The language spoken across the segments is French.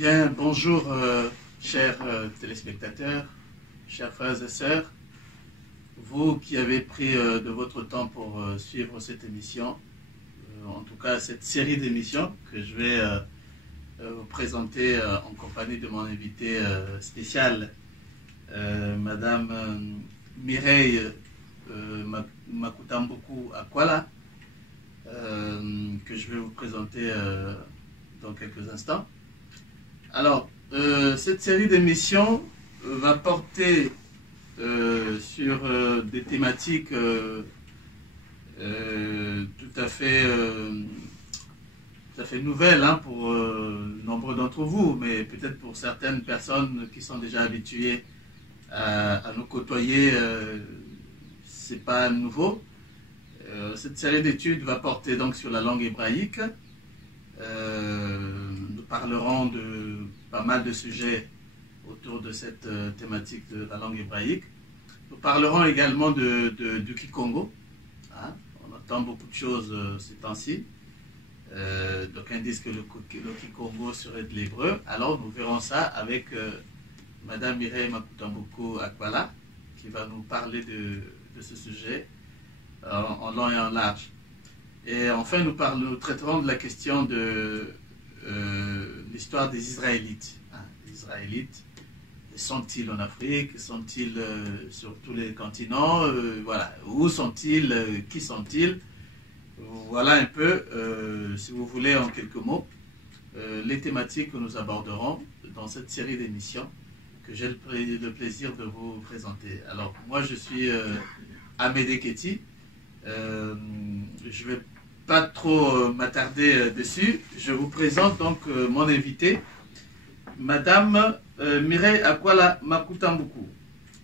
Bien, bonjour chers téléspectateurs, chers frères et sœurs, vous qui avez pris de votre temps pour suivre cette émission, en tout cas cette série d'émissions que je vais vous présenter en compagnie de mon invité spécial, Madame Mireille Makutambuku Akwala, que je vais vous présenter dans quelques instants. Alors, cette série d'émissions va porter sur des thématiques tout à fait nouvelles pour nombre d'entre vous, mais peut-être pour certaines personnes qui sont déjà habituées à nous côtoyer, c'est pas nouveau. Cette série d'études va porter donc sur la langue hébraïque. Nous parlerons de pas mal de sujets autour de cette thématique de la langue hébraïque. Nous parlerons également du Kikongo. On entend beaucoup de choses ces temps-ci. D'aucuns disent que le Kikongo serait de l'hébreu. Alors nous verrons ça avec Madame Mireille Makutambuku Akwala, qui va nous parler de ce sujet en long et en large. Et enfin, nous traiterons de la question de l'histoire des Israélites. Les Israélites, sont-ils en Afrique? Sont-ils sur tous les continents? Voilà. Où sont-ils? Qui sont-ils? Voilà un peu, si vous voulez, en quelques mots, les thématiques que nous aborderons dans cette série d'émissions que j'ai le plaisir de vous présenter. Alors, moi, je suis Amédée Keti. Je ne vais pas trop m'attarder dessus. Je vous présente donc mon invité, Madame Mireille Akwala Makutambuku.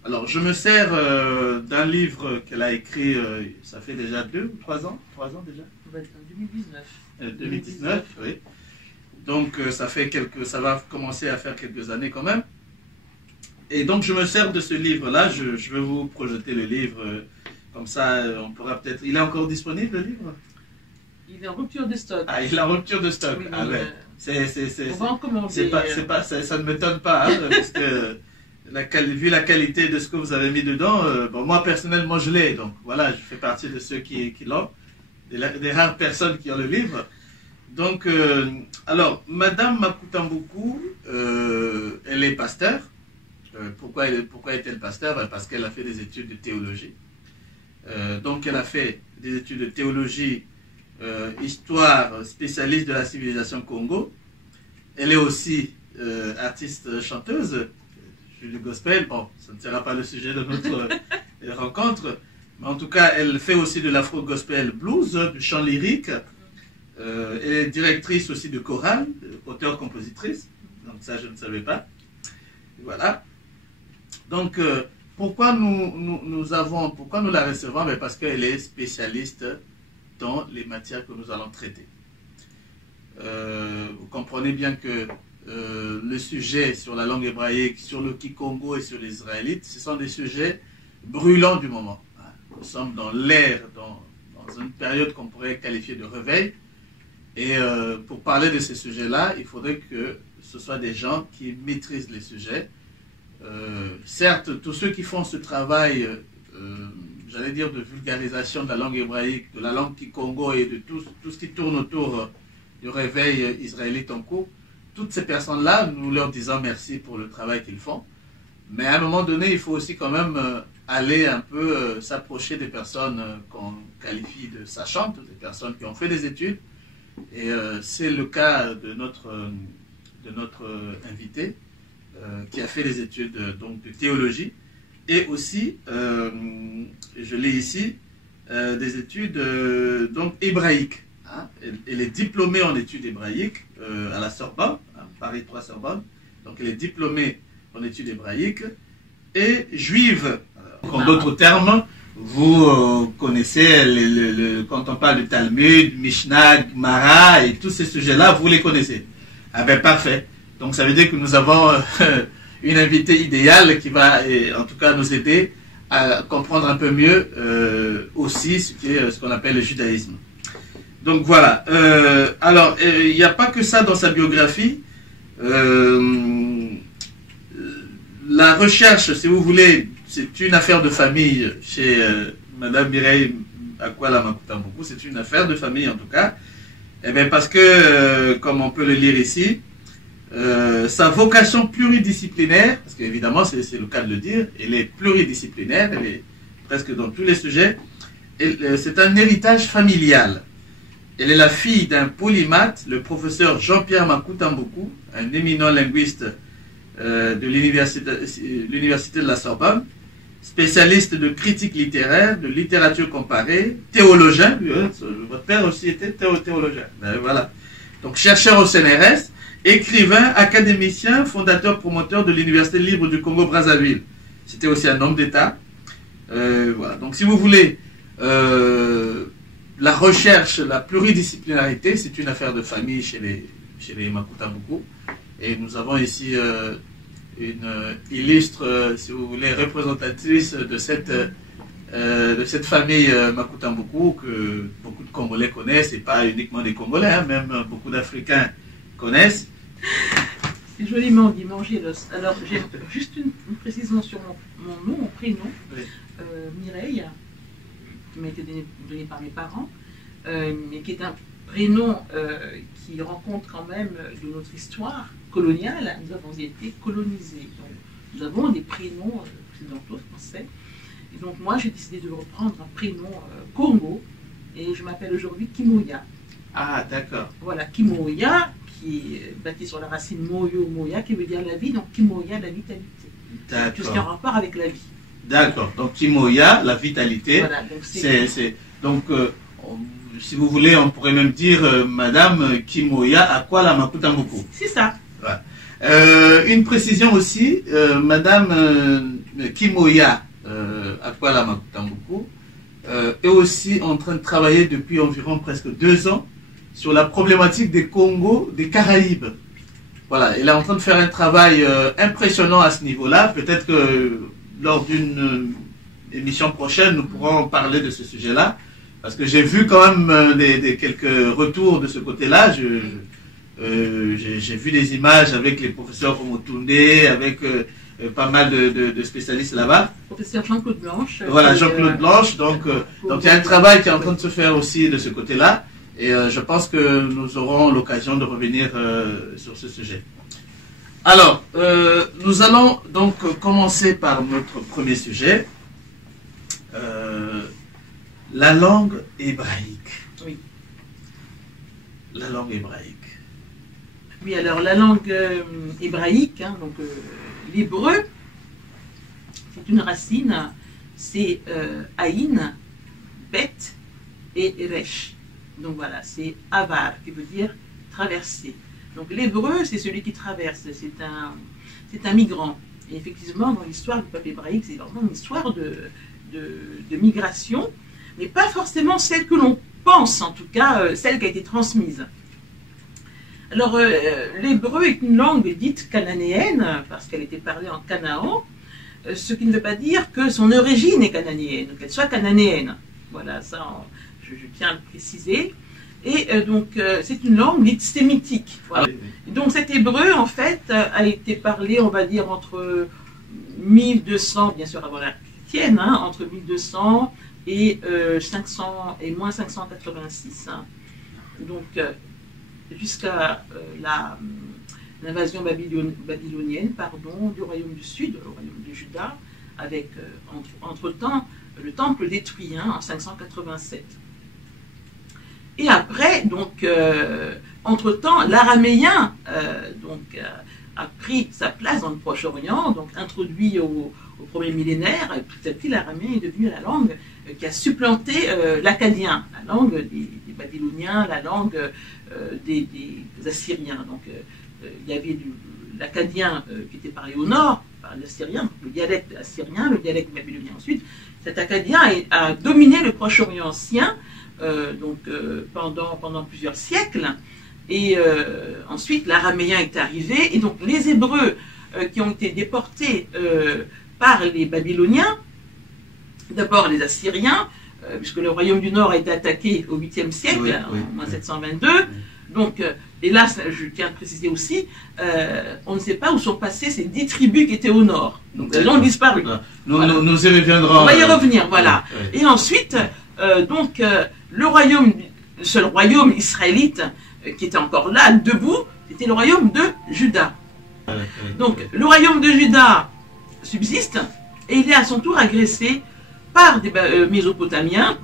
Alors, je me sers d'un livre qu'elle a écrit, ça fait déjà 2 ou 3 ans? 3 ans déjà? 2019. 2019, oui. Donc, ça va commencer à faire quelques années quand même. Et donc, je me sers de ce livre-là. Je vais vous projeter le livre. Comme ça, on pourra peut-être... Il est encore disponible, le livre? Il est en rupture de stock. Ah, il est en rupture de stock. Oui, ah, ouais. On va en commander. Ça ne m'étonne pas, parce que vu la qualité de ce que vous avez mis dedans, bon, moi, personnellement, je l'ai. Donc, voilà, je fais partie de ceux qui l'ont, des rares personnes qui ont le livre. Donc, alors, Madame Makutambuku, elle est pasteur. Pourquoi est-elle pasteur? Parce qu'elle a fait des études de théologie. Donc, elle a fait des études de théologie, histoire, spécialiste de la civilisation Congo. Elle est aussi artiste chanteuse, du gospel. Bon, ça ne sera pas le sujet de notre rencontre, mais en tout cas, elle fait aussi de l'afro-gospel blues, du chant lyrique. Elle est directrice aussi de chorale, auteure-compositrice. Donc ça, je ne savais pas. Voilà. Donc, pourquoi nous la recevons? Parce qu'elle est spécialiste dans les matières que nous allons traiter. Vous comprenez bien que le sujet sur la langue hébraïque, sur le Kikongo et sur les Israélites, ce sont des sujets brûlants du moment. Nous sommes dans l'ère, dans une période qu'on pourrait qualifier de réveil. Et pour parler de ces sujets-là, il faudrait que ce soit des gens qui maîtrisent les sujets. Certes, tous ceux qui font ce travail, j'allais dire, de vulgarisation de la langue hébraïque, de la langue Kikongo et de tout ce qui tourne autour du réveil israélite en cours, toutes ces personnes-là, nous leur disons merci pour le travail qu'ils font. Mais à un moment donné, il faut aussi quand même aller un peu s'approcher des personnes qu'on qualifie de sachantes, des personnes qui ont fait des études. Et c'est le cas de notre invité, qui a fait des études donc, de théologie, et aussi, je l'ai ici, des études donc, hébraïques. Elle est diplômée en études hébraïques à la Sorbonne, Paris 3 Sorbonne. Donc elle est diplômée en études hébraïques et juive. En d'autres termes, vous connaissez, quand on parle du Talmud, Mishnah, Gemara et tous ces sujets-là, vous les connaissez. Ah ben parfait. Donc ça veut dire que nous avons une invitée idéale qui va en tout cas nous aider à comprendre un peu mieux aussi ce qu'on appelle le judaïsme. Donc voilà. Alors, il n'y a pas que ça dans sa biographie. La recherche, si vous voulez, c'est une affaire de famille chez Madame Mireille Akwala Makuta-Mboukou. C'est une affaire de famille en tout cas. Eh bien, parce que, comme on peut le lire ici, sa vocation pluridisciplinaire, parce qu'évidemment c'est le cas de le dire, elle est pluridisciplinaire, elle est presque dans tous les sujets, c'est un héritage familial. Elle est la fille d'un polymathe, le professeur Jean-Pierre Makuta-Mboukou, un éminent linguiste de l'université de la Sorbonne, spécialiste de critique littéraire, de littérature comparée, théologien, votre père aussi était théologien, voilà. Donc chercheur au CNRS, écrivain, académicien, fondateur, promoteur de l'Université libre du Congo-Brazzaville. C'était aussi un homme d'État. Voilà. Donc si vous voulez, la recherche, la pluridisciplinarité, c'est une affaire de famille chez les Makuta-Mboukou. Et nous avons ici une illustre, si vous voulez, représentatrice de cette famille Makuta-Mboukou que beaucoup de Congolais connaissent, et pas uniquement des Congolais, hein, même beaucoup d'Africains connaissent. C'est joliment dit, Mangelos. Alors, j'ai juste une précision sur mon nom, mon prénom, oui. Mireille, qui m'a été donné par mes parents, mais qui est un prénom qui rencontre quand même de notre histoire coloniale. Nous avons été colonisés. Donc, nous avons des prénoms occidentaux français. Et donc, moi, j'ai décidé de reprendre un prénom Congo, et je m'appelle aujourd'hui Kimoya. Ah, d'accord. Voilà, Kimoya, qui est bâti sur la racine Moyo, Moya, qui veut dire la vie, donc Kimoya, la vitalité. D'accord. Tout ce qui est en rapport avec la vie. D'accord, donc Kimoya, la vitalité, voilà, donc si vous voulez, on pourrait même dire Madame Kimoya Akwala Makuta-Mboukou. C'est ça. Ouais. Une précision aussi, Madame Kimoya Akwala Makuta-Mboukou est aussi en train de travailler depuis environ presque 2 ans sur la problématique des Congo, des Caraïbes. Voilà, elle est en train de faire un travail impressionnant à ce niveau-là. Peut-être que lors d'une émission prochaine, nous pourrons parler de ce sujet-là. Parce que j'ai vu quand même quelques retours de ce côté-là. J'ai vu des images avec les professeurs Omotunde, avec pas mal de spécialistes là-bas. Professeur Jean-Claude Blanche. Voilà, Jean-Claude Blanche. Donc il y a un travail qui est en train de se faire aussi de ce côté-là. Et je pense que nous aurons l'occasion de revenir sur ce sujet. Alors, nous allons donc commencer par notre premier sujet. La langue hébraïque. Oui. La langue hébraïque. Oui, alors la langue hébraïque, hein, donc l'hébreu, c'est une racine, c'est Aïn, Bet et Resh. Donc voilà, c'est Avar, qui veut dire traverser. Donc l'hébreu, c'est celui qui traverse, c'est un migrant. Et effectivement, dans l'histoire du peuple hébraïque, c'est vraiment une histoire de migration, mais pas forcément celle que l'on pense, en tout cas celle qui a été transmise. Alors l'hébreu est une langue dite cananéenne, parce qu'elle était parlée en Canaan, ce qui ne veut pas dire que son origine est cananéenne, qu'elle soit cananéenne. Voilà, ça, je tiens à le préciser. Et donc, c'est une langue dite sémitique. Voilà. Et donc, cet hébreu, en fait, a été parlé, on va dire, entre 1200, bien sûr avant la chrétienne, hein, entre 1200 et 500 et moins 586. Hein. Donc, jusqu'à l'invasion babylonienne, pardon, du royaume du Sud, le royaume de Juda, avec, entre-temps, le temple détruit hein, en 587. Et après, donc, entre-temps, l'araméen a pris sa place dans le Proche-Orient, donc introduit au premier millénaire, et petit à petit, l'araméen est devenu la langue qui a supplanté l'akkadien, la langue des Babyloniens, la langue des Assyriens. Donc, il y avait l'akkadien qui était parlé au nord, par l'Assyrien, le dialecte assyrien, le dialecte babylonien ensuite. Cet akkadien a dominé le Proche-Orient ancien, pendant plusieurs siècles, et ensuite l'araméen est arrivé, et donc les Hébreux qui ont été déportés par les Babyloniens, d'abord les Assyriens, puisque le royaume du Nord a été attaqué au 8e siècle, en 722, Donc, hélas, je tiens à préciser aussi, on ne sait pas où sont passées ces 10 tribus qui étaient au nord. Donc, elles ont disparu. Nous y reviendrons. On va y revenir, voilà. Oui. Et ensuite, le seul royaume israélite qui était encore là, debout, c'était le royaume de Juda. Donc, le royaume de Juda subsiste et il est à son tour agressé par des Mésopotamiens,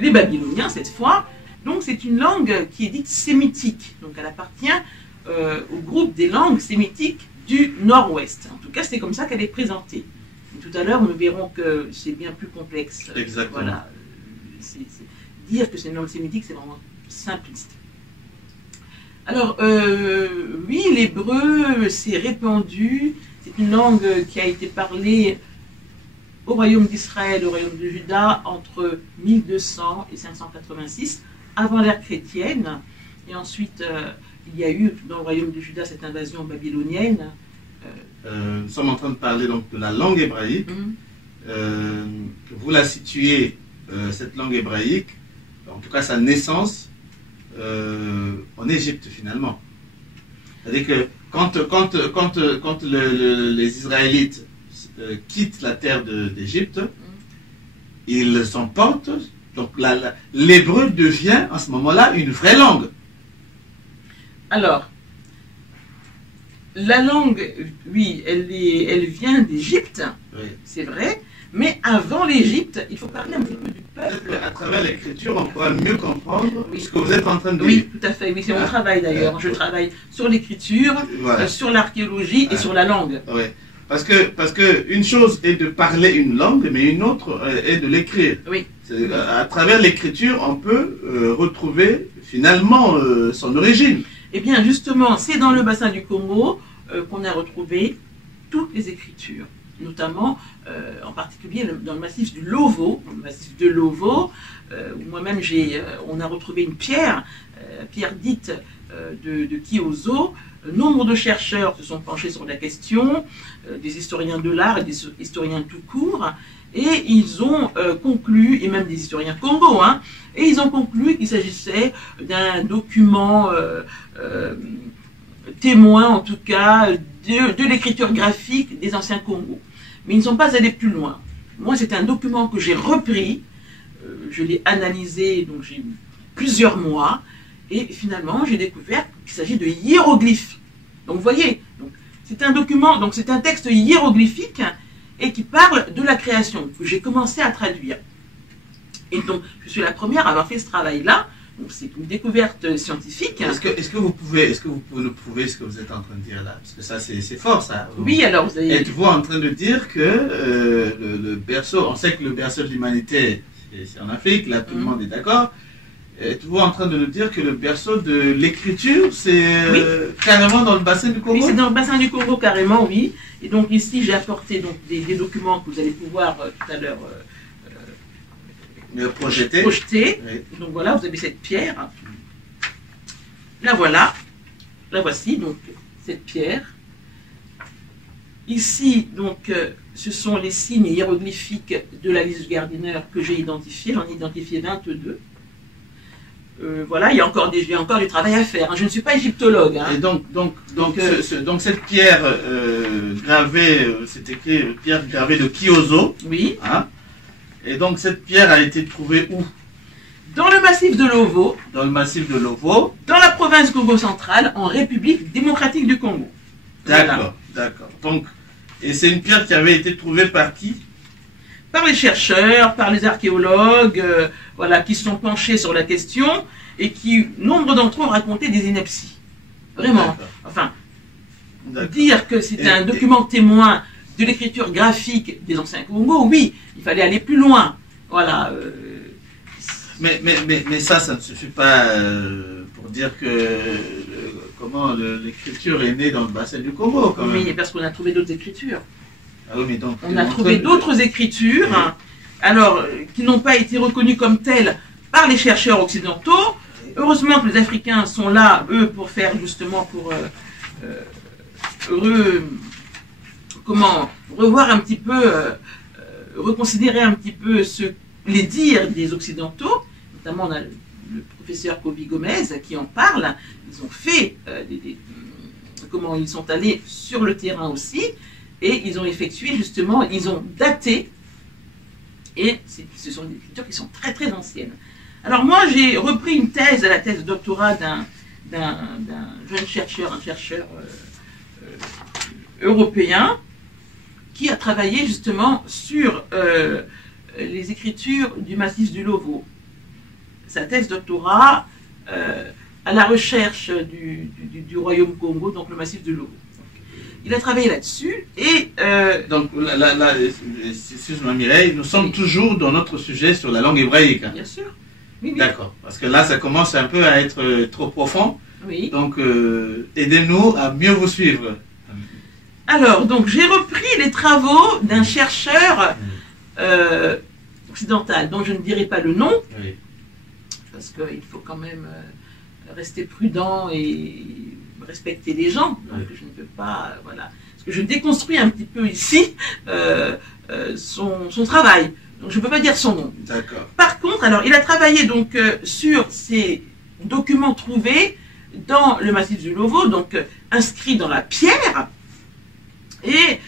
les Babyloniens cette fois. Donc, c'est une langue qui est dite sémitique. Donc, elle appartient au groupe des langues sémitiques du nord-ouest. En tout cas, c'est comme ça qu'elle est présentée. Et tout à l'heure, nous verrons que c'est bien plus complexe. Exactement. Voilà. Dire que c'est une langue sémitique, c'est vraiment simpliste. Alors, oui, l'hébreu s'est répandu. C'est une langue qui a été parlée au royaume d'Israël, au royaume de Juda, entre 1200 et 586, avant l'ère chrétienne. Et ensuite, il y a eu dans le royaume de Juda cette invasion babylonienne. Nous sommes en train de parler donc de la langue hébraïque. Vous la situez, cette langue hébraïque, en tout cas sa naissance, en Égypte finalement. C'est-à-dire que quand les Israélites quittent la terre d'Égypte, ils s'emportent. Donc l'hébreu devient à ce moment-là une vraie langue. Alors, la langue, oui, elle vient d'Égypte, oui. C'est vrai, mais avant l'Égypte, il faut parler un petit peu du peuple. À travers l'écriture, on pourra mieux comprendre ce que vous êtes en train de dire. Oui, tout à fait, oui, c'est mon travail d'ailleurs. Je travaille sur l'écriture, voilà. Sur l'archéologie et sur la langue. Oui. Parce que une chose est de parler une langue, mais une autre est de l'écrire. Oui. À travers l'écriture, on peut retrouver finalement son origine. Eh bien, justement, c'est dans le bassin du Congo qu'on a retrouvé toutes les écritures, notamment, en particulier dans le massif du Lovo, dans le massif de Lovo, où moi-même on a retrouvé une pierre dite de Kiozo. Nombre de chercheurs se sont penchés sur la question, des historiens de l'art et des historiens tout court, et ils ont conclu, et même des historiens Congo, et ils ont conclu qu'il s'agissait d'un document témoin, en tout cas, de l'écriture graphique des anciens Congo. Mais ils ne sont pas allés plus loin. Moi, c'est un document que j'ai repris, je l'ai analysé, donc j'ai eu plusieurs mois, et finalement, j'ai découvert qu'il s'agit de hiéroglyphes. Donc, vous voyez, c'est un document, donc c'est un texte hiéroglyphique et qui parle de la création, que j'ai commencé à traduire. Et donc, je suis la première à avoir fait ce travail-là. Donc, c'est une découverte scientifique. Est-ce que vous pouvez nous prouver ce que vous êtes en train de dire là? Parce que ça, c'est fort, ça. Oui, alors vous avez... Êtes-vous en train de dire que le berceau, on sait que le berceau de l'humanité, c'est en Afrique, là, tout le monde est d'accord. Êtes-vous en train de nous dire que le berceau de l'écriture, c'est carrément dans le bassin du Congo? Oui, c'est dans le bassin du Congo, carrément, oui. Et donc ici, j'ai apporté donc, des documents que vous allez pouvoir tout à l'heure projeter. Oui. Donc voilà, vous avez cette pierre. La voilà. La voici, donc, cette pierre. Ici, donc, ce sont les signes hiéroglyphiques de la liste Gardiner que j'ai identifiés. J'en ai identifié 22. Voilà, il y a encore du travail à faire. Je ne suis pas égyptologue. Et donc cette pierre gravée, c'est écrit pierre gravée de Kiozo. Oui. Et donc cette pierre a été trouvée où? Dans le massif de Lovo. Dans le massif de Lovo. Dans la province Congo centrale, en République démocratique du Congo. D'accord, d'accord. Donc, et c'est une pierre qui avait été trouvée par qui? Par les chercheurs, par les archéologues, voilà, qui se sont penchés sur la question et qui, nombre d'entre eux, ont raconté des inepties. Vraiment. Enfin, dire que c'était un document témoin de l'écriture graphique des anciens Congo, oui, il fallait aller plus loin. Voilà. Mais ça ne suffit pas pour dire que comment l'écriture est née dans le bassin du Congo, quand même. Oui, parce qu'on a trouvé d'autres écritures. Ah oui, mais donc, on a trouvé d'autres écritures, alors, qui n'ont pas été reconnues comme telles par les chercheurs occidentaux. Heureusement que les Africains sont là, eux, pour faire justement, pour revoir un petit peu, reconsidérer un petit peu les dires des Occidentaux. Notamment, on a le professeur Kobi Gomez qui en parle. Ils ont fait comment ils sont allés sur le terrain aussi, et ils ont effectué justement, ils ont daté, et ce sont des écritures qui sont très très anciennes. Alors moi j'ai repris une thèse, la thèse de doctorat d'un jeune chercheur, un chercheur européen, qui a travaillé justement sur les écritures du massif du Lovo. Sa thèse doctorat à la recherche du royaume Congo, donc le massif du Lovo. Il a travaillé là-dessus et... Donc là, excuse-moi Mireille, nous sommes toujours dans notre sujet sur la langue hébraïque. Bien sûr. Oui, oui. D'accord, parce que là ça commence un peu à être trop profond. Oui. Donc aidez-nous à mieux vous suivre. Alors, donc j'ai repris les travaux d'un chercheur occidental, dont je ne dirai pas le nom, Oui. parce qu'il faut quand même rester prudent et respecter les gens. Donc je ne peux pas, voilà. Parce que je déconstruis un petit peu ici son travail. Donc je ne peux pas dire son nom. D'accord. Par contre, alors il a travaillé donc sur ces documents trouvés dans le massif du Lovo, donc inscrits dans la pierre. Et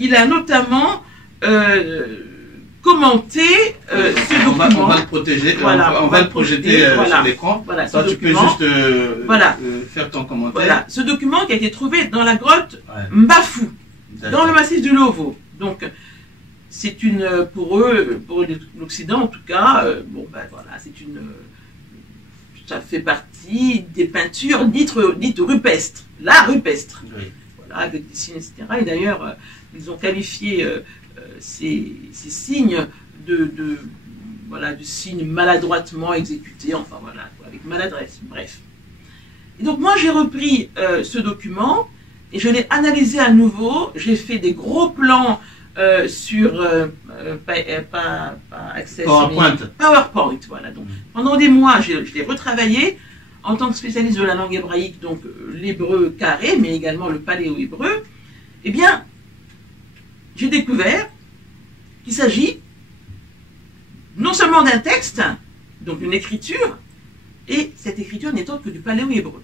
il a notamment commenté ce document. On va le protéger, voilà, on va le projeter voilà, sur l'écran. Voilà, Toi, tu peux juste voilà, faire ton commentaire. Voilà, ce document qui a été trouvé dans la grotte Mbafou, dans le D'accord. massif du Lovo. Donc, c'est une, pour eux, pour l'Occident en tout cas, bon ben voilà, c'est une, ça fait partie des peintures dites rupestres, l'art rupestre. Oui. Voilà, avec des signes, etc. Et d'ailleurs, ils ont qualifié ces signes de signes maladroitement exécutés, enfin voilà, avec maladresse, bref. Et donc moi j'ai repris ce document et je l'ai analysé à nouveau, j'ai fait des gros plans sur pas Access, PowerPoint. PowerPoint, voilà. Donc pendant des mois, je l'ai retravaillé en tant que spécialiste de la langue hébraïque, donc l'hébreu carré, mais également le paléo-hébreu. Eh bien, j'ai découvert qu'il s'agit non seulement d'un texte, donc une écriture, et cette écriture n'est autre que du paléo-hébreu.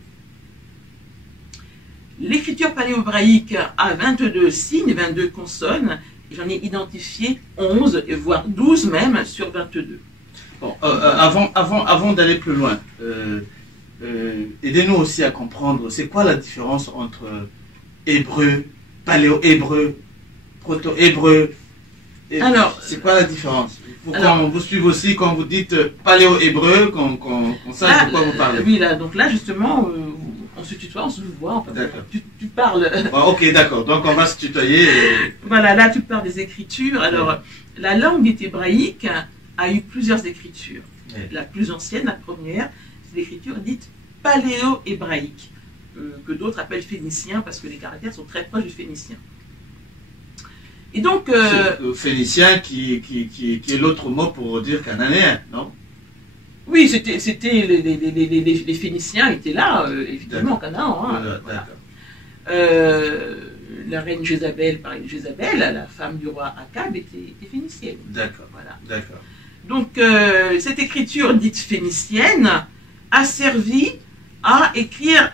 L'écriture paléo-hébraïque a 22 signes, 22 consonnes, et j'en ai identifié 11, voire 12 même, sur 22. Bon, avant d'aller plus loin, aidez-nous aussi à comprendre, c'est quoi la différence entre hébreu, paléo-hébreu, proto-hébreu? Alors, c'est quoi la différence? Pour qu'on vous suive aussi quand vous dites paléo-hébreu, qu'on sache là, de quoi vous parlez. Oui, là, donc là justement, on se tutoie, on se voit. Enfin, tu parles. Bon, ok, d'accord. Donc on va se tutoyer. Voilà, là tu parles des écritures. Alors, la langue dite hébraïque a eu plusieurs écritures. Oui. La plus ancienne, la première, c'est l'écriture dite paléo-hébraïque, que d'autres appellent phénicien parce que les caractères sont très proches du phénicien. Et donc, phénicien qui est l'autre mot pour dire cananéen, non? Oui, c'était les Phéniciens étaient là, évidemment, au Canaan. Hein, voilà. La reine Jézabel, la femme du roi Akab, était phénicienne. D'accord. Voilà. D'accord. Donc, cette écriture dite phénicienne a servi à écrire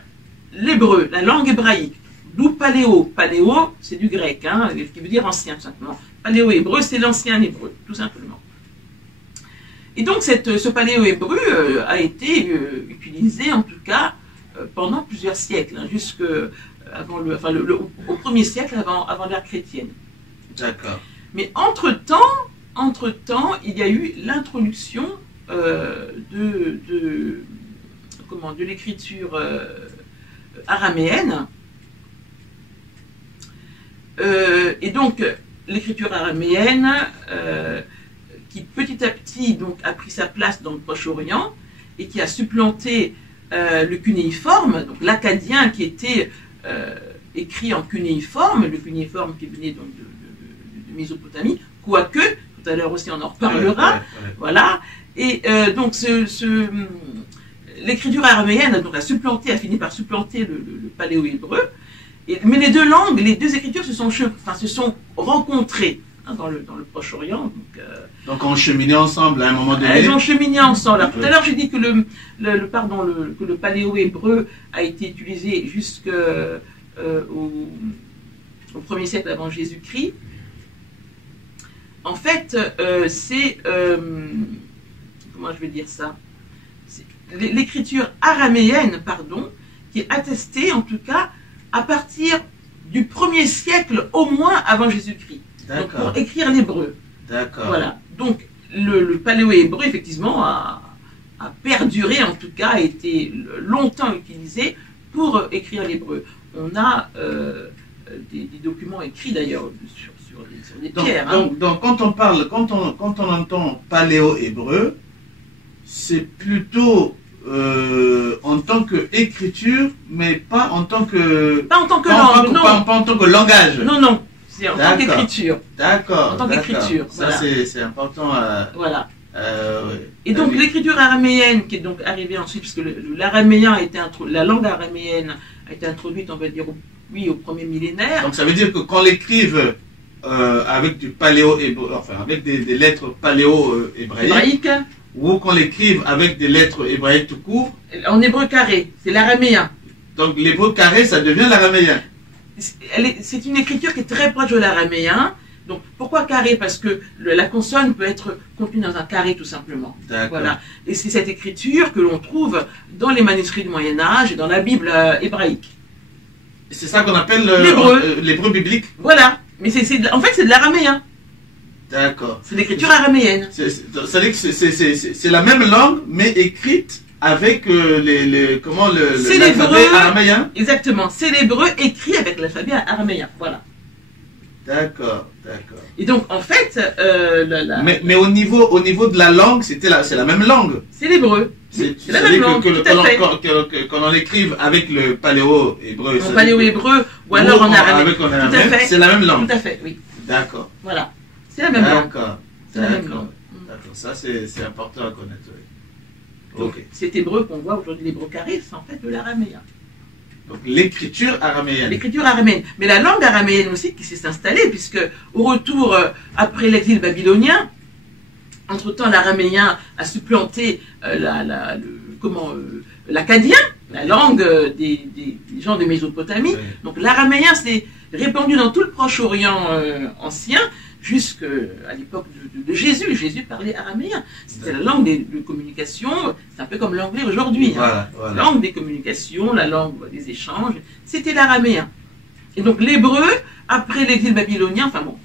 l'hébreu, la langue hébraïque. D'où paléo. Paléo, c'est du grec, hein, qui veut dire ancien, tout simplement. Paléo-hébreu, c'est l'ancien hébreu, tout simplement. Et donc, ce paléo-hébreu a été utilisé, en tout cas, pendant plusieurs siècles, hein, jusque avant au 1er siècle avant l'ère chrétienne. D'accord. Mais entre-temps, il y a eu l'introduction de l'écriture araméenne. Et donc, l'écriture araméenne, qui petit à petit donc, a pris sa place dans le Proche-Orient et qui a supplanté le cunéiforme, donc l'akkadien qui était écrit en cunéiforme, le cunéiforme qui venait donc de Mésopotamie, quoique, tout à l'heure aussi on en reparlera, voilà. Et donc l'écriture araméenne a fini par supplanter le paléo-hébreu. Mais les deux langues, les deux écritures se sont rencontrées hein, dans le Proche-Orient. Donc on cheminait ensemble à un moment donné. Elles ont cheminé ensemble. Alors, Oui. tout à l'heure, j'ai dit que que le paléo-hébreu a été utilisé jusqu'au au 1er siècle avant Jésus-Christ. En fait, c'est... comment je vais dire ça? L'écriture araméenne, pardon, qui est attestée, en tout cas, à partir du 1er siècle au moins avant Jésus-Christ. Donc, pour écrire l'hébreu. D'accord. Voilà. Donc, le paléo-hébreu, effectivement, a perduré, en tout cas, a été longtemps utilisé pour écrire l'hébreu. On a des documents écrits, d'ailleurs, sur des pierres. Donc, quand on entend paléo-hébreu, c'est plutôt en tant qu'écriture, mais pas en tant que... Pas en tant que langue, non. Pas en tant que langage. Non, non. C'est en tant qu'écriture. D'accord. En tant qu'écriture. Ça, voilà. c'est important. Voilà. Ouais. Et donc l'écriture araméenne qui est donc arrivée ensuite, puisque l'araméen a été la langue araméenne a été introduite, on va dire, au premier millénaire. Donc ça veut dire que quand on l'écrive avec du paléo-hébreu, enfin avec des lettres paléo-hébraïques, ou qu'on l'écrive avec des lettres hébraïques tout court. En hébreu carré, c'est l'araméen. Donc l'hébreu carré, ça devient l'araméen. C'est une écriture qui est très proche de l'araméen. Donc pourquoi carré? Parce que la consonne peut être contenue dans un carré tout simplement. Voilà. Et c'est cette écriture que l'on trouve dans les manuscrits du Moyen-Âge et dans la Bible hébraïque. C'est ça qu'on appelle l'hébreu biblique. Voilà. Mais en fait c'est de l'araméen. D'accord. C'est l'écriture araméenne. C'est-à-dire que c'est la même langue, mais écrite avec l'alphabet araméen. Exactement. C'est l'hébreu écrit avec l'alphabet araméen. Voilà. D'accord, d'accord. Et donc, en fait... Mais au niveau de la langue, c'est la même langue. C'est l'hébreu. C'est la même langue, Quand on l'écrive avec le paléo-hébreu... En paléo-hébreu, ou alors en araméen. Tout à fait. C'est la même langue. Tout à fait, oui. D'accord. Voilà. C'est la même langue. D'accord. C'est la même langue. D'accord. Ça, c'est important à connaître. Oui. Donc, cet hébreu qu'on voit aujourd'hui, l'hébreu carré, c'est en fait de l'araméen. Donc l'écriture araméenne. L'écriture araméenne. Mais la langue araméenne aussi qui s'est installée, puisque au retour, après l'exil babylonien, entre-temps l'araméen a supplanté l'acadien, la langue des gens de Mésopotamie. Oui. Donc l'araméen s'est répandu dans tout le Proche-Orient ancien, jusqu'à l'époque de Jésus. Jésus parlait araméen. C'était la langue de communication, c'est un peu comme l'anglais aujourd'hui. Voilà, La langue des communications, la langue des échanges, c'était l'araméen. Et donc l'hébreu, après l'exil babylonien, enfin bon,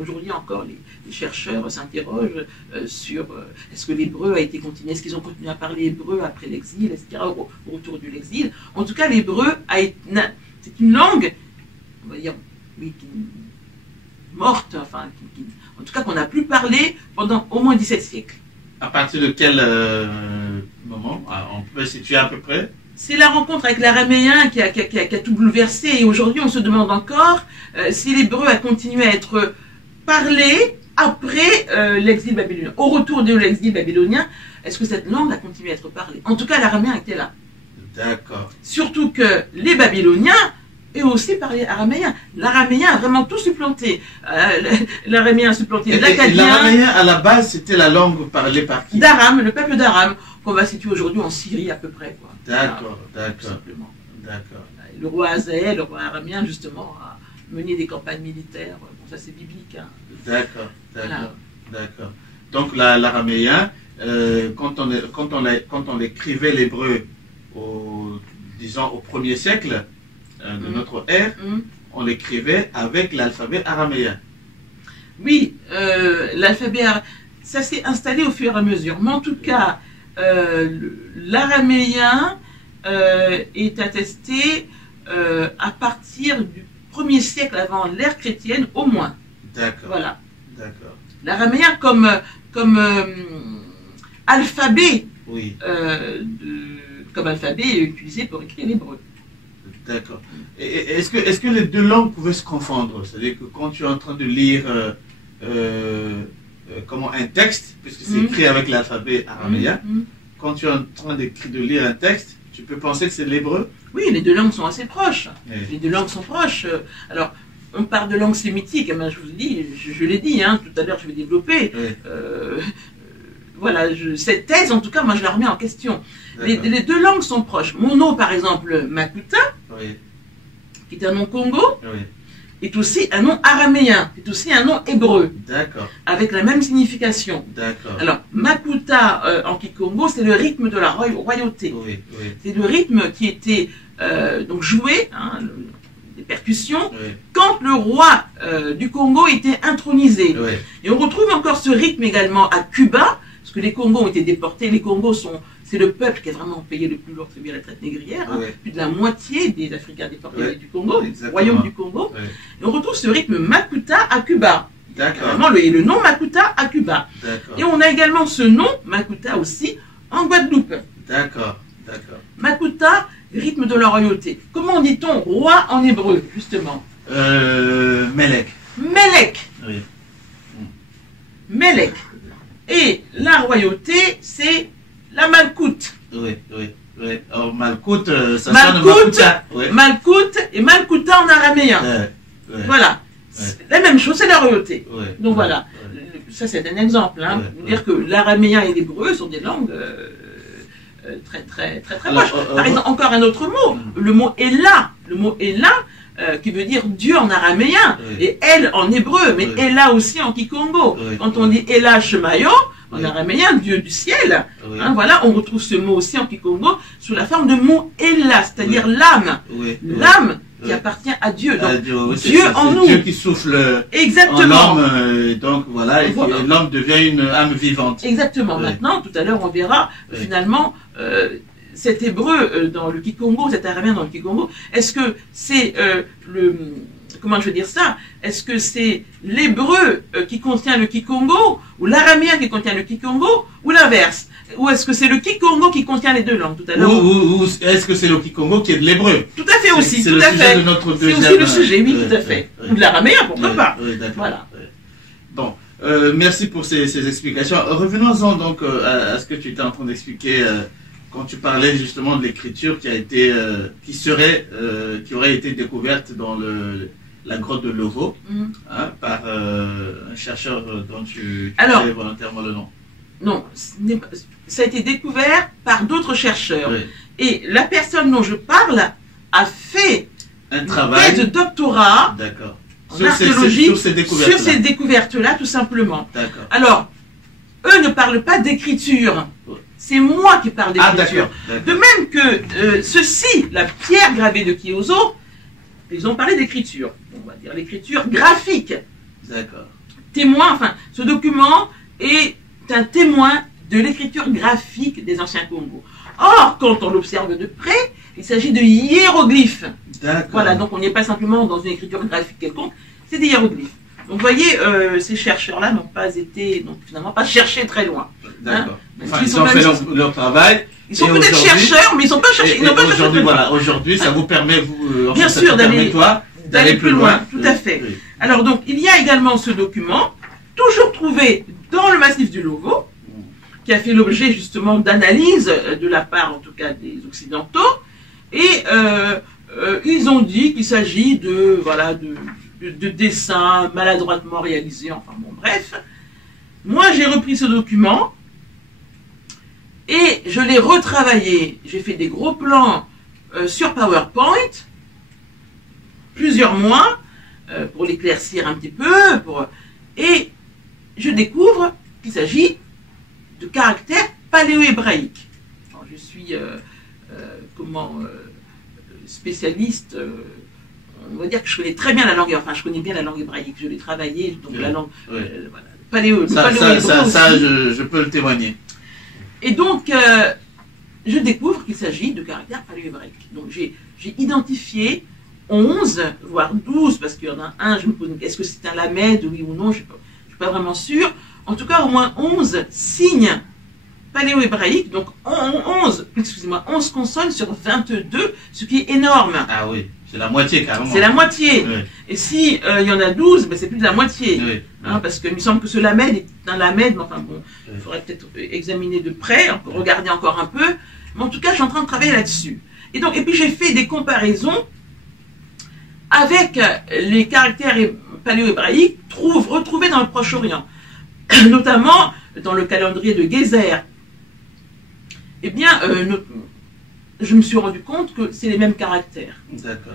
aujourd'hui encore les chercheurs s'interrogent sur est-ce que l'hébreu a été continué, est-ce qu'ils ont continué à parler hébreu après l'exil, etc., au retour de l'exil. En tout cas, l'hébreu c'est une langue, on va dire, oui, morte, enfin, en tout cas qu'on n'a plus parlé pendant au moins 17 siècles. À partir de quel moment on peut situer à peu près? C'est la rencontre avec l'araméen qui a tout bouleversé, et aujourd'hui on se demande encore si l'hébreu a continué à être parlé après l'exil babylonien. Au retour de l'exil babylonien, est-ce que cette langue a continué à être parlée? En tout cas, l'araméen était là. D'accord. Surtout que les Babyloniens et aussi parler araméen. L'araméen a vraiment tout supplanté. L'araméen a supplanté l'acadien. L'araméen, à la base, c'était la langue parlée par qui? D'Aram, le peuple d'Aram, qu'on va situer aujourd'hui en Syrie à peu près. D'accord, d'accord. Tout simplement. D'accord. Le roi Hazaël, le roi araméen, justement, a mené des campagnes militaires. Bon, ça c'est biblique. Hein. D'accord, d'accord, voilà. d'accord. Donc l'araméen, quand on écrivait l'hébreu, disons au 1er siècle, de notre ère, on l'écrivait avec l'alphabet araméen. Oui, l'alphabet araméen, ça s'est installé au fur et à mesure. Mais en tout cas, l'araméen est attesté à partir du 1er siècle avant l'ère chrétienne, au moins. D'accord. Voilà. D'accord. L'araméen comme alphabet, oui. comme alphabet utilisé pour écrire l'hébreu. D'accord. Est-ce que les deux langues pouvaient se confondre? C'est-à-dire que quand tu es en train de lire un texte, puisque c'est écrit avec l'alphabet araméen, quand tu es en train de lire un texte, tu peux penser que c'est l'hébreu? Oui, les deux langues sont assez proches. Oui. Les deux langues sont proches. Alors, on parle de langue sémitique, eh ben, je vous dis, je l'ai dit, hein, tout à l'heure je vais développer. Oui. Voilà, cette thèse, en tout cas, moi je la remets en question. Les deux langues sont proches. Mon nom, par exemple, Makuta, Oui. qui est un nom Congo, Oui. est aussi un nom araméen, est aussi un nom hébreu, D'accord. avec la même signification. D'accord. Alors, Makuta en Kikongo, c'est le rythme de la royauté. Oui. Oui. C'est le rythme qui était donc joué, hein, des percussions, Oui. quand le roi du Congo était intronisé. Oui. Et on retrouve encore ce rythme également à Cuba, parce que les Congos ont été déportés. Les Congos c'est le peuple qui a vraiment payé le plus lourd tribut à la traite négrière. Hein. Oui. Plus de la moitié des Africains déportés Oui. du Congo, Exactement. royaume du Congo. Oui. Et on retrouve ce rythme Makuta à Cuba. D'accord. Vraiment le nom Makuta à Cuba. D'accord. Et on a également ce nom Makuta aussi en Guadeloupe. D'accord. D'accord. Makuta, rythme de la royauté. Comment dit-on roi en hébreu, justement? Melek. Melek. Oui. Melek. Et la royauté, c'est la Malkout. Oui. Oui. Oui. Alors, Malkout, ça Malkout, sonne Makuta. Oui. Malkout et Malkuta en araméen. Oui. Voilà. C'est la même chose, c'est la royauté. Oui. Donc voilà. Oui. Ça, c'est un exemple. Hein, pour dire que l'araméen et l'hébreu sont des langues très proches. Par exemple, encore un autre mot. Le mot Ella. Le mot Ella, qui veut dire Dieu en araméen. Oui. Et Elle en hébreu. Mais Oui. Ella aussi en Kikongo. Oui. Quand on dit Ella Shemayo, en Oui. araméen, Dieu du ciel. Oui. Hein, voilà, on retrouve ce mot aussi en Kikongo sous la forme de mot Ella, c'est-à-dire l'âme. Oui. L'âme qui Oui. appartient à Dieu. Donc, Ah, Dieu, oui, Dieu c'est en nous. Dieu qui souffle exactement. en l'homme, donc voilà, et Voilà. l'homme devient une âme vivante. Exactement. Oui. Maintenant, tout à l'heure, on verra Oui. finalement cet hébreu dans le Kikongo, cet araméen dans le Kikongo. Est-ce que c'est comment je veux dire ça? Est-ce que c'est l'hébreu qui contient le Kikongo, ou l'araméen qui contient le Kikongo, ou l'inverse? Ou est-ce que c'est le Kikongo qui contient les deux langues? Tout à l'heure. Ou est-ce que c'est le Kikongo qui est de l'hébreu? Tout à fait aussi. C'est Tout le à sujet fait. de notre C'est deuxième. aussi le sujet, oui, tout à fait. oui. Ou de l'araméen, pourquoi Oui, pas? oui, d'accord. Voilà. Oui. Bon, merci pour ces explications. Revenons-en donc à ce que tu étais en train d'expliquer quand tu parlais justement de l'écriture qui a été, qui aurait été découverte dans la grotte de Lovo, Mhm. hein, par un chercheur dont tu Alors, sais volontairement le nom. Non, ça a été découvert par d'autres chercheurs. Oui. Et la personne dont je parle a fait Un une travail. thèse de doctorat D'accord. en archéologie sur ces découvertes. sur ces découvertes-là, tout simplement. D'accord. Alors, eux ne parlent pas d'écriture. Ouais. C'est moi qui parle Ah, d'écriture. d'accord. De même que ceci, la pierre gravée de Kyozo, ils ont parlé d'écriture. On va dire l'écriture graphique. D'accord. Témoin, enfin, ce document est un témoin de l'écriture graphique des anciens Congo. Or, quand on l'observe de près, il s'agit de hiéroglyphes. D'accord. Voilà, donc on n'est pas simplement dans une écriture graphique quelconque, c'est des hiéroglyphes. Donc vous voyez, ces chercheurs-là n'ont pas été, donc finalement pas cherché très loin. D'accord. Hein, Enfin, ils ils sont ont même- fait leur travail. Ils sont Et peut-être aujourd'hui- chercheurs, mais ils n'ont pas cherché. Ils n'ont pas cherché aujourd'hui, très loin. voilà, aujourd'hui, ça vous permet, vous, Bien ça sûr, te d'aller- permet, toi, d'aller plus loin, tout à Oui, fait. oui. Alors donc, il y a également ce document, toujours trouvé dans le massif du Lovo, qui a fait l'objet justement d'analyse de la part, en tout cas, des Occidentaux, et ils ont dit qu'il s'agit de dessins maladroitement réalisés, enfin bon, bref. Moi, j'ai repris ce document, et je l'ai retravaillé. J'ai fait des gros plans sur PowerPoint, plusieurs mois, pour l'éclaircir un petit peu, et je découvre qu'il s'agit de caractères paléo-hébraïques. Alors, je suis spécialiste, on va dire que je connais très bien la langue, enfin je connais bien la langue hébraïque, je l'ai travaillé, donc Oui. la langue Oui. voilà, paléo, Ça, paléo-hébreu aussi. je peux le témoigner. Et donc, je découvre qu'il s'agit de caractères paléo-hébraïques. Donc, j'ai identifié 11, voire 12, parce qu'il y en a un, je me pose, est-ce que c'est un lamed, oui ou non, je ne suis pas vraiment sûr. En tout cas, au moins 11 signes paléo-hébraïques, donc 11 consonnes sur 22, ce qui est énorme. Ah oui, c'est la moitié carrément. C'est la moitié. Oui, Et si il y en a 12, ben, c'est plus de la moitié. oui, Hein, parce qu'il me semble que ce lamed est un lamed, mais enfin bon, Oui. il faudrait peut-être examiner de près, regarder encore un peu. Mais en tout cas, je suis en train de travailler là-dessus. Et puis j'ai fait des comparaisons avec les caractères paléo-hébraïques retrouvés dans le Proche-Orient, notamment dans le calendrier de Gézer. Eh bien, je me suis rendu compte que c'est les mêmes caractères. D'accord.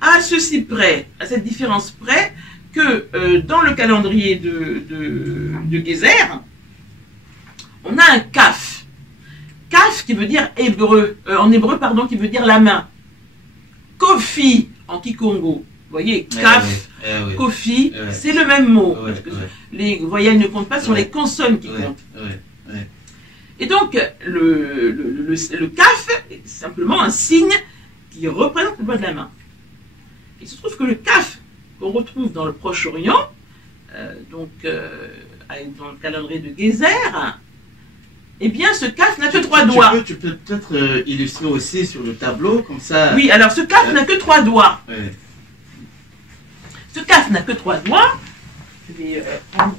À ceci près, à cette différence près, que dans le calendrier de Gézer, on a un kaf. Kaf qui veut dire en hébreu, pardon, qui veut dire la main. Kofi en kikongo. Vous voyez, kaf, kofi, c'est le même mot. Les voyelles ne comptent pas, ce sont les consonnes qui comptent. Et donc, le kaf est simplement un signe qui représente le doigt de la main. Il se trouve que le kaf qu'on retrouve dans le Proche-Orient, dans le calendrier de Gézer, eh bien, ce kaf n'a que 3 doigts. Tu peux peut-être illustrer aussi sur le tableau, comme ça. Oui, alors ce kaf n'a que 3 doigts. Ouais. Ce kaf n'a que 3 doigts. Je vais prendre...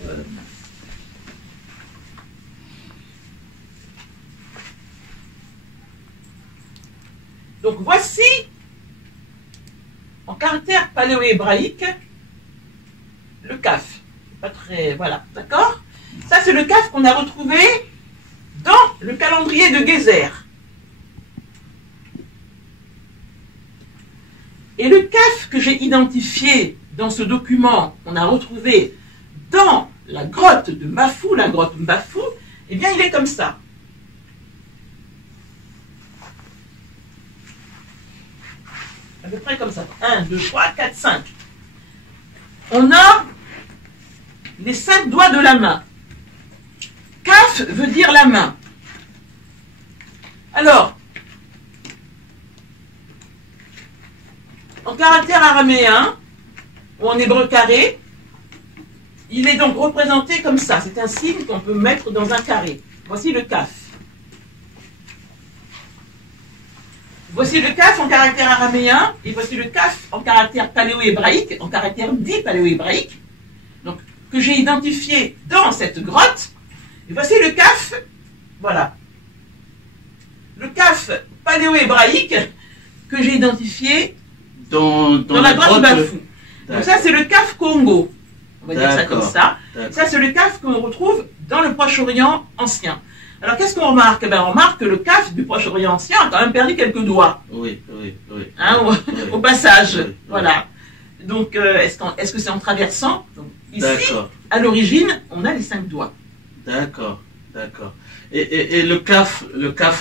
Donc voici, en caractère paléo-hébraïque, le kaf. Pas très... Voilà, d'accord? Ça, c'est le kaf qu'on a retrouvé dans le calendrier de Gézer. Et le kaf que j'ai identifié dans ce document, qu'on a retrouvé dans la grotte de Mafou, la grotte Mafou, eh bien, il est comme ça. À peu près comme ça. 1, 2, 3, 4, 5. On a les 5 doigts de la main. Kaf veut dire la main. Alors, en caractère araméen, ou en hébreu carré, il est donc représenté comme ça. C'est un signe qu'on peut mettre dans un carré. Voici le kaf. Voici le kaf en caractère araméen, et voici le kaf en caractère paléo-hébraïque, en caractère dit paléo-hébraïque, donc que j'ai identifié dans cette grotte. Et voici le kaf, voilà. Le kaf paléo-hébraïque que j'ai identifié dans la grotte Bafou. Donc ça, c'est le kaf Congo. On va dire ça comme ça. Ça, c'est le kaf qu'on retrouve dans le Proche-Orient ancien. Alors, qu'est-ce qu'on remarque? Eh bien, on remarque que le kaf du Proche-Orient ancien a quand même perdu quelques doigts. Oui. Hein, au passage. Voilà. Donc, est-ce que c'est en traversant? Donc, ici, à l'origine, on a les 5 doigts. D'accord. Et le kaf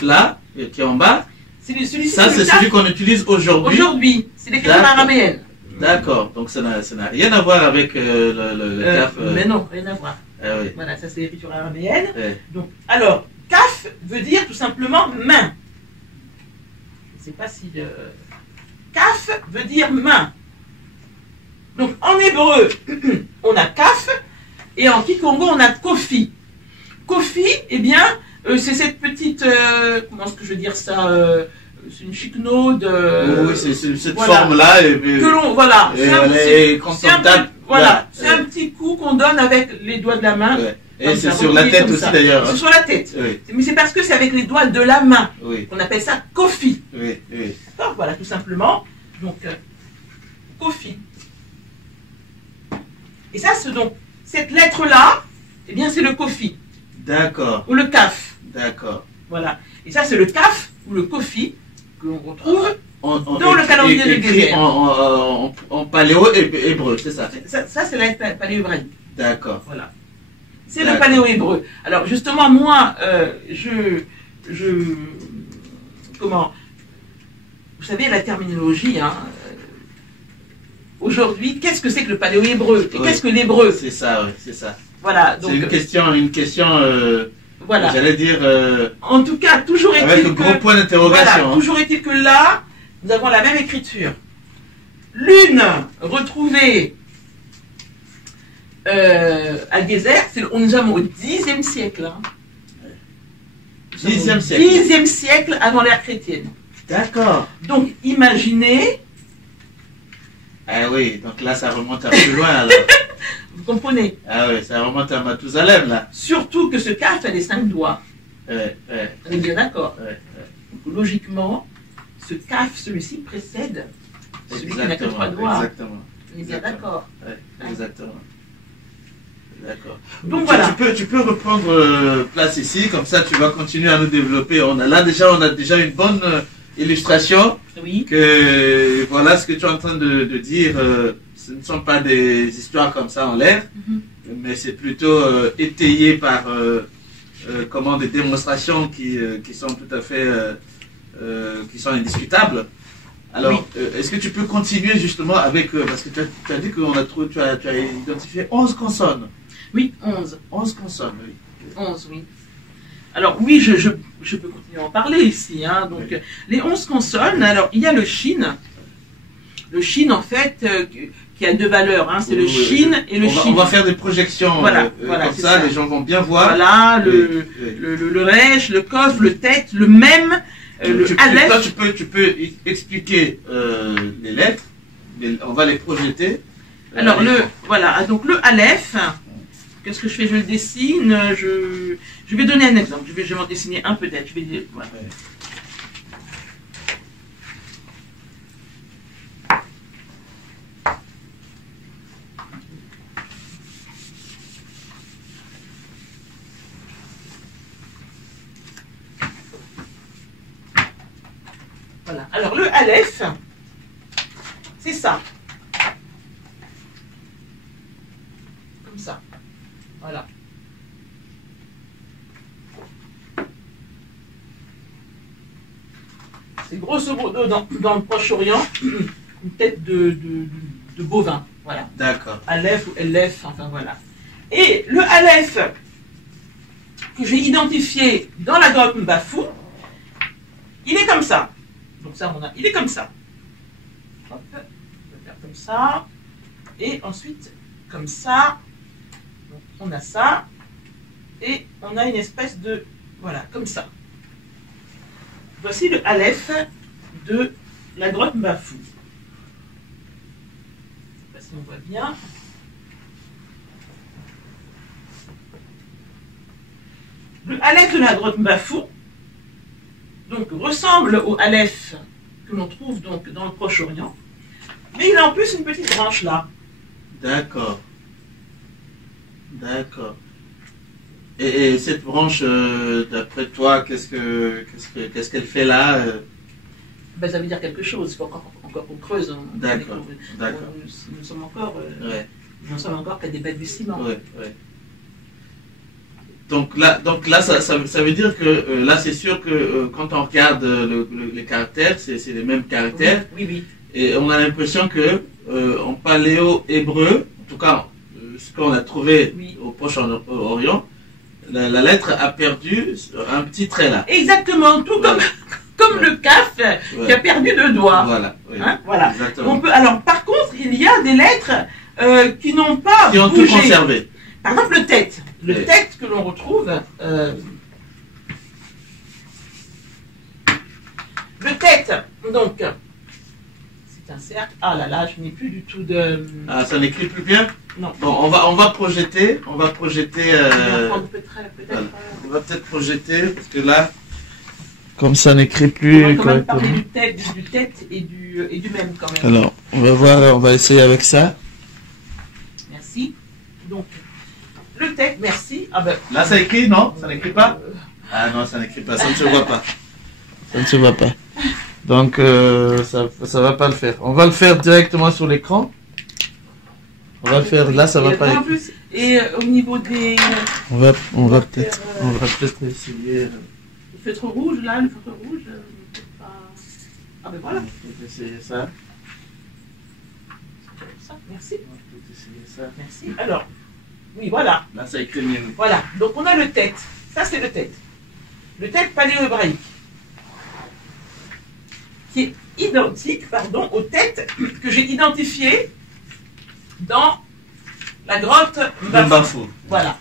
là, qui est en bas, ça, c'est celui qu'on utilise aujourd'hui. Aujourd'hui, c'est l'écriture araméenne. D'accord. Donc, ça n'a rien à voir avec le kaf. Mais non, rien à voir. Ah oui. Voilà, ça c'est l'écriture araméenne. Donc, alors, kaf veut dire tout simplement main. Je ne sais pas si kaf veut dire main. Donc, en hébreu, on a kaf, et en kikongo, on a kofi. Kofi, eh bien, c'est cette petite, comment est-ce que je veux dire ça, c'est une chiquenaude. Oui, c'est cette forme-là. Que l'on, voilà. C'est un petit coup qu'on donne avec les doigts de la main. Ouais. Et c'est sur la tête aussi d'ailleurs. C'est sur la tête. Oui. Mais c'est parce que c'est avec les doigts de la main qu'on appelle ça kofi. Oui. Alors, voilà, tout simplement. Donc, kofi. Et ça, donc, cette lettre-là, eh bien, c'est le kofi. D'accord. Ou le kaf. D'accord. Voilà. Et ça, c'est le kaf ou le kofi que l'on retrouve dans le calendrier de Gézer. En paléo-hébreu, c'est ça? Ça, c'est la paléo-hébraïque. D'accord. Voilà. C'est le paléo-hébreu. Alors, justement, moi, comment? Vous savez, la terminologie, hein. Aujourd'hui, qu'est-ce que c'est que le paléo-hébreu? Et qu'est-ce que l'hébreu? C'est ça, oui, c'est ça. Voilà. Donc, c'est une question. Voilà. J'allais dire. En tout cas, toujours est-il avec un gros point d'interrogation. Voilà, toujours est-il que là, nous avons la même écriture. L'une retrouvée à Gézer, nous sommes au Xe siècle. Hein. 10e siècle. 10e siècle avant l'ère chrétienne. D'accord. Donc, imaginez. Ah oui, donc là, ça remonte un peu loin. Alors. Vous comprenez? Ah oui, ça remonte à Mathusalem, là. Surtout que ce kaf a les 5 doigts. On est bien d'accord. Ouais. Donc, logiquement, ce kaf, celui-ci, précède celui qui n'a que 3 doigts. Exactement. On est bien d'accord. Ouais, exactement. D'accord. Donc voilà. Tu peux reprendre place ici, comme ça tu vas continuer à nous développer. On a déjà une bonne illustration. Oui. Que voilà ce que tu es en train de dire. Ce ne sont pas des histoires comme ça en l'air, mais c'est plutôt étayé par des démonstrations qui sont tout à fait qui sont indiscutables. Alors, oui. Est-ce que tu peux continuer justement avec parce que tu as dit que tu as identifié 11 consonnes. Oui, 11. 11 consonnes, oui. 11, oui. Alors oui, je peux continuer à en parler ici. Hein. Donc, oui. Les 11 consonnes, alors il y a le shin. Le shin, en fait, qui a 2 valeurs. Hein. C'est le shin et le shin. On va faire des projections voilà, comme ça, les gens vont bien voir. Voilà, le resh, le kof, le tête, le même, le aleph. Toi, tu peux expliquer les lettres, on va les projeter. Alors, voilà, donc le aleph. Qu'est-ce que je fais? Je le dessine. Je vais donner un exemple. Je vais m'en dessiner un peut-être. Voilà. Ouais. Voilà. Alors le aleph, c'est ça. Comme ça. Voilà. C'est grosso modo dans le Proche-Orient une tête de bovin. Voilà. D'accord. Aleph ou Elef, enfin voilà. Et le Aleph que j'ai identifié dans la grotte Mbafou, il est comme ça. Donc ça, il est comme ça. Hop, on va faire comme ça. Et ensuite, comme ça. Donc, on a ça. Et on a une espèce de... Voilà, comme ça. Voici le Aleph de la grotte Mbafou. Je ne sais pas si on voit bien. Le Aleph de la grotte Mbafou donc ressemble au Aleph que l'on trouve donc dans le Proche-Orient, mais il a en plus une petite branche là. D'accord. D'accord. Et cette branche, d'après toi, qu'est-ce qu'elle fait là Ben, ça veut dire quelque chose. Il faut encore qu'on creuse. D'accord. Nous sommes encore qu'à des balbutiements. Ouais, ouais. Donc là, ça veut dire que là, c'est sûr que quand on regarde les caractères, c'est les mêmes caractères. Oui, oui. Et on a l'impression que en paléo-hébreu, en tout cas, ce qu'on a trouvé au Proche-Orient, la lettre a perdu un petit trait là. Exactement, tout comme le kaf qui a perdu 2 doigts. Voilà. Oui, hein, voilà. Exactement. Alors, par contre, il y a des lettres qui n'ont pas qui ont bougé. tout conservé. Par exemple, le tête. Le tête que l'on retrouve. Le tête, donc, c'est un cercle. Ah là là, je n'ai plus du tout de. Ah, ça n'écrit plus bien? Non. Bon, on va projeter. On va projeter. On va peut-être projeter, parce que là, comme ça n'écrit plus. On va quand même parler du tête et du même quand même. Alors, on va voir, on va essayer avec ça. Merci. Donc, le tête, merci. Ah ben, là, ça écrit, non? Ça n'écrit pas? Ah non, ça n'écrit pas, ça ne se voit pas. Ça ne se voit pas. Donc, ça va pas le faire. On va le faire directement sur l'écran. On va le faire, là, ça va pas. En plus, et au niveau des... On va peut-être essayer... Le feutre rouge, là, le feutre rouge... Ah ben voilà. On va essayer ça. Merci. On va peut-être essayer ça. Merci. Alors, oui, voilà. Là, ça écrit mieux. Voilà. Donc, on a le tête. Ça, c'est le tête. Le tête paléo-hébraïque. Qui est identique, au tête que j'ai identifié dans la grotte Mbafou. Voilà.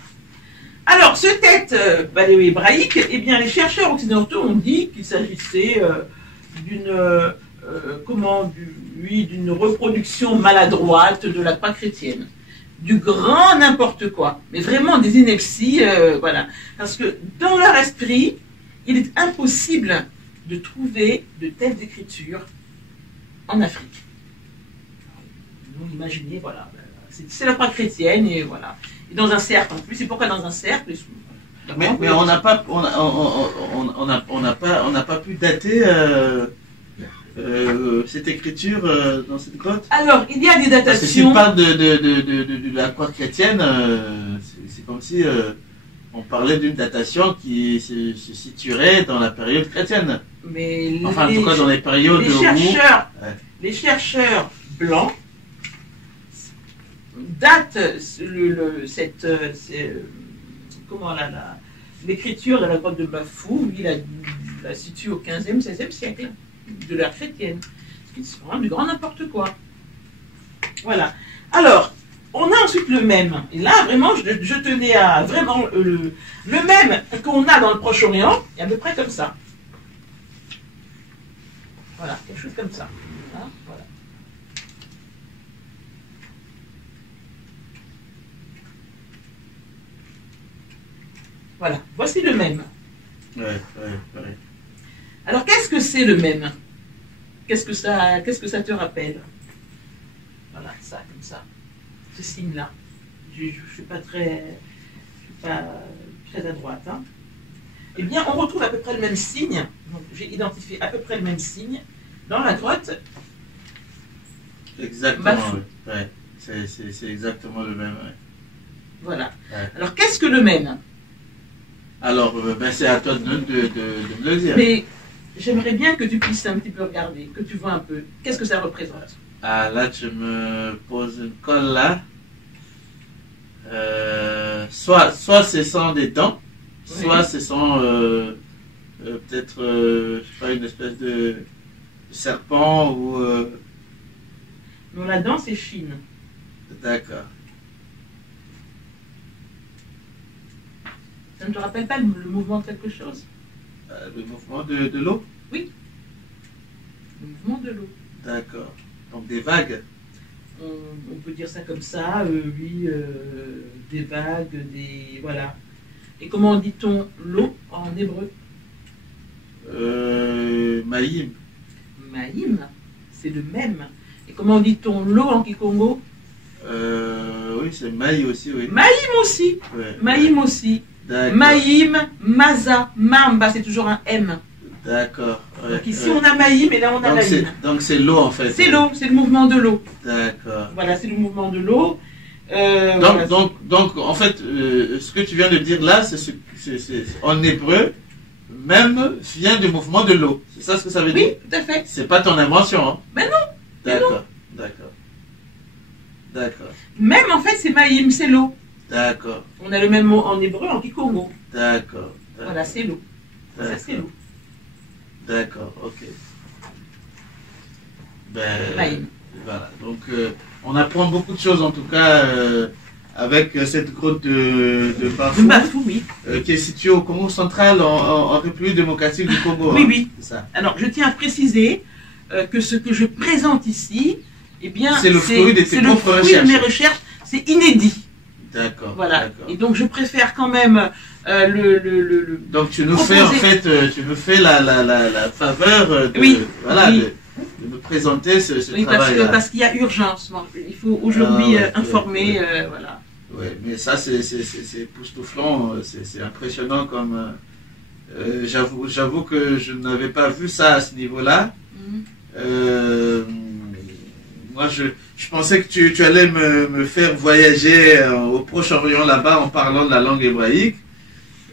Alors, ce tête paléo-hébraïque, eh bien, les chercheurs occidentaux ont dit qu'il s'agissait d'une reproduction maladroite de la croix chrétienne. Du grand n'importe quoi. Mais vraiment des inepties, voilà. Parce que dans leur esprit, il est impossible de trouver de telles écritures en Afrique. imaginez, voilà, c'est la croix chrétienne, et voilà. Et dans un cercle en plus, c'est pourquoi dans un cercle. Mais on n'a pas, on n'a pas pu dater cette écriture dans cette grotte. Alors, il y a des datations. Parce que s'il parle de la croix chrétienne, c'est comme si on parlait d'une datation qui se situerait dans la période chrétienne. Mais enfin, en tout cas, dans les périodes les chercheurs blancs datent l'écriture de la grotte de Bafou, il la situe au 15e, 16e siècle de l'ère chrétienne. C'est vraiment du grand n'importe quoi. Voilà. Alors, on a ensuite le même. Et là, vraiment, je tenais à vraiment le même qu'on a dans le Proche-Orient, est à peu près comme ça. Voilà, quelque chose comme ça. Hein, voilà. Voilà, voici le même. Ouais. Alors, qu'est-ce que c'est le même? Qu'est-ce que ça te rappelle? Voilà, ça, comme ça. Ce signe-là. Je ne suis pas très à droite. Hein. Eh bien, on retrouve à peu près le même signe. Donc, j'ai identifié à peu près le même signe dans la grotte. Exactement. Ouais. C'est exactement le même. Ouais. Voilà. Ouais. Alors, qu'est-ce que le même? Alors, c'est à toi de me le dire. Mais j'aimerais bien que tu puisses un petit peu regarder, que tu vois un peu. Qu'est-ce que ça représente? Ah, là, tu me poses une colle là. Soit ce sont des dents, oui. Soit ce sont peut-être, je sais pas, une espèce de serpent ou... Non, la dent, c'est Chine. D'accord. Ça ne te rappelle pas le mouvement de quelque chose? Le mouvement de l'eau? Oui. Le mouvement de l'eau. D'accord. Donc des vagues? On peut dire ça comme ça, oui, des vagues, des... Voilà. Et comment dit-on l'eau en hébreu? Maïm. Maïm, c'est le même. Et comment dit-on l'eau en kikongo? Oui, c'est maï aussi, oui. Maïm aussi. Ouais, Maïm aussi. Maïm, Maza, Mamba, c'est toujours un M. D'accord. Ouais, donc ici on a Maïm et là on a Maïm. Donc c'est l'eau en fait. C'est l'eau, c'est le mouvement de l'eau. D'accord. Voilà, c'est le mouvement de l'eau. Donc en fait, ce que tu viens de dire là, c'est en hébreu, même vient du mouvement de l'eau. C'est ça ce que ça veut dire? Oui, tout à fait. C'est pas ton invention, hein? Mais non. D'accord. Même en fait c'est Maïm, c'est l'eau. D'accord. On a le même mot en hébreu, en kikongo. D'accord. Voilà, c'est l'eau. Ça c'est l'eau. D'accord, ok. Voilà, donc on apprend beaucoup de choses en tout cas avec cette grotte de Bafou, oui. Qui est située au Congo central en République démocratique du Congo. Oui, hein, oui. Ça. Alors je tiens à préciser que ce que je présente ici, eh bien, c'est le fruit de tes propres recherches. C'est le fruit de mes recherches, c'est inédit. D'accord. Voilà. Et donc je préfère quand même Donc tu nous fais en fait, tu nous fais la faveur de, oui, voilà, oui. de nous présenter ce oui, travail. Parce qu'il y a urgence. Bon, il faut aujourd'hui informer, voilà. Oui, mais ça c'est époustouflant, c'est impressionnant comme. J'avoue que je n'avais pas vu ça à ce niveau-là. Moi, je pensais que tu allais me faire voyager au Proche-Orient là-bas en parlant de la langue hébraïque.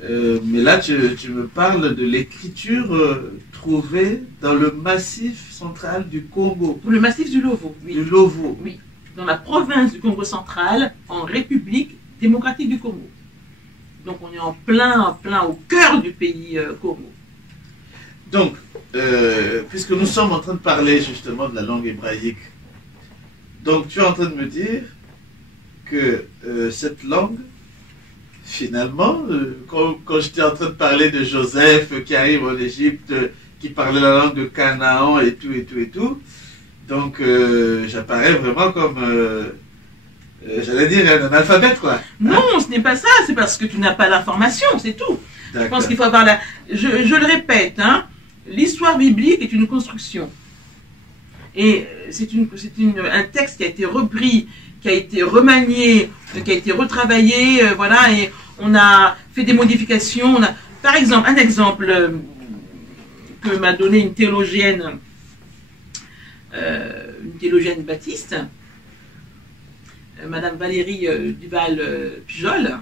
Mais là, tu me parles de l'écriture trouvée dans le massif central du Congo. Le massif du Lovo, oui. Du Lovo. Oui, dans la province du Congo central, en République démocratique du Congo. Donc, on est en plein au cœur du pays Congo. Donc, puisque nous sommes en train de parler justement de la langue hébraïque, donc tu es en train de me dire que cette langue, finalement, quand j'étais en train de parler de Joseph qui arrive en Égypte, qui parlait la langue de Canaan et tout, donc j'apparais vraiment comme, j'allais dire, un analphabète, quoi. Non, ce n'est pas ça, c'est parce que tu n'as pas l'information, c'est tout. Je pense qu'il faut avoir je le répète, hein, l'histoire biblique est une construction. Et c'est un texte qui a été repris, qui a été remanié, qui a été retravaillé, voilà, et on a fait des modifications. Par exemple, un exemple que m'a donné une théologienne baptiste, Madame Valérie Duval-Pujol,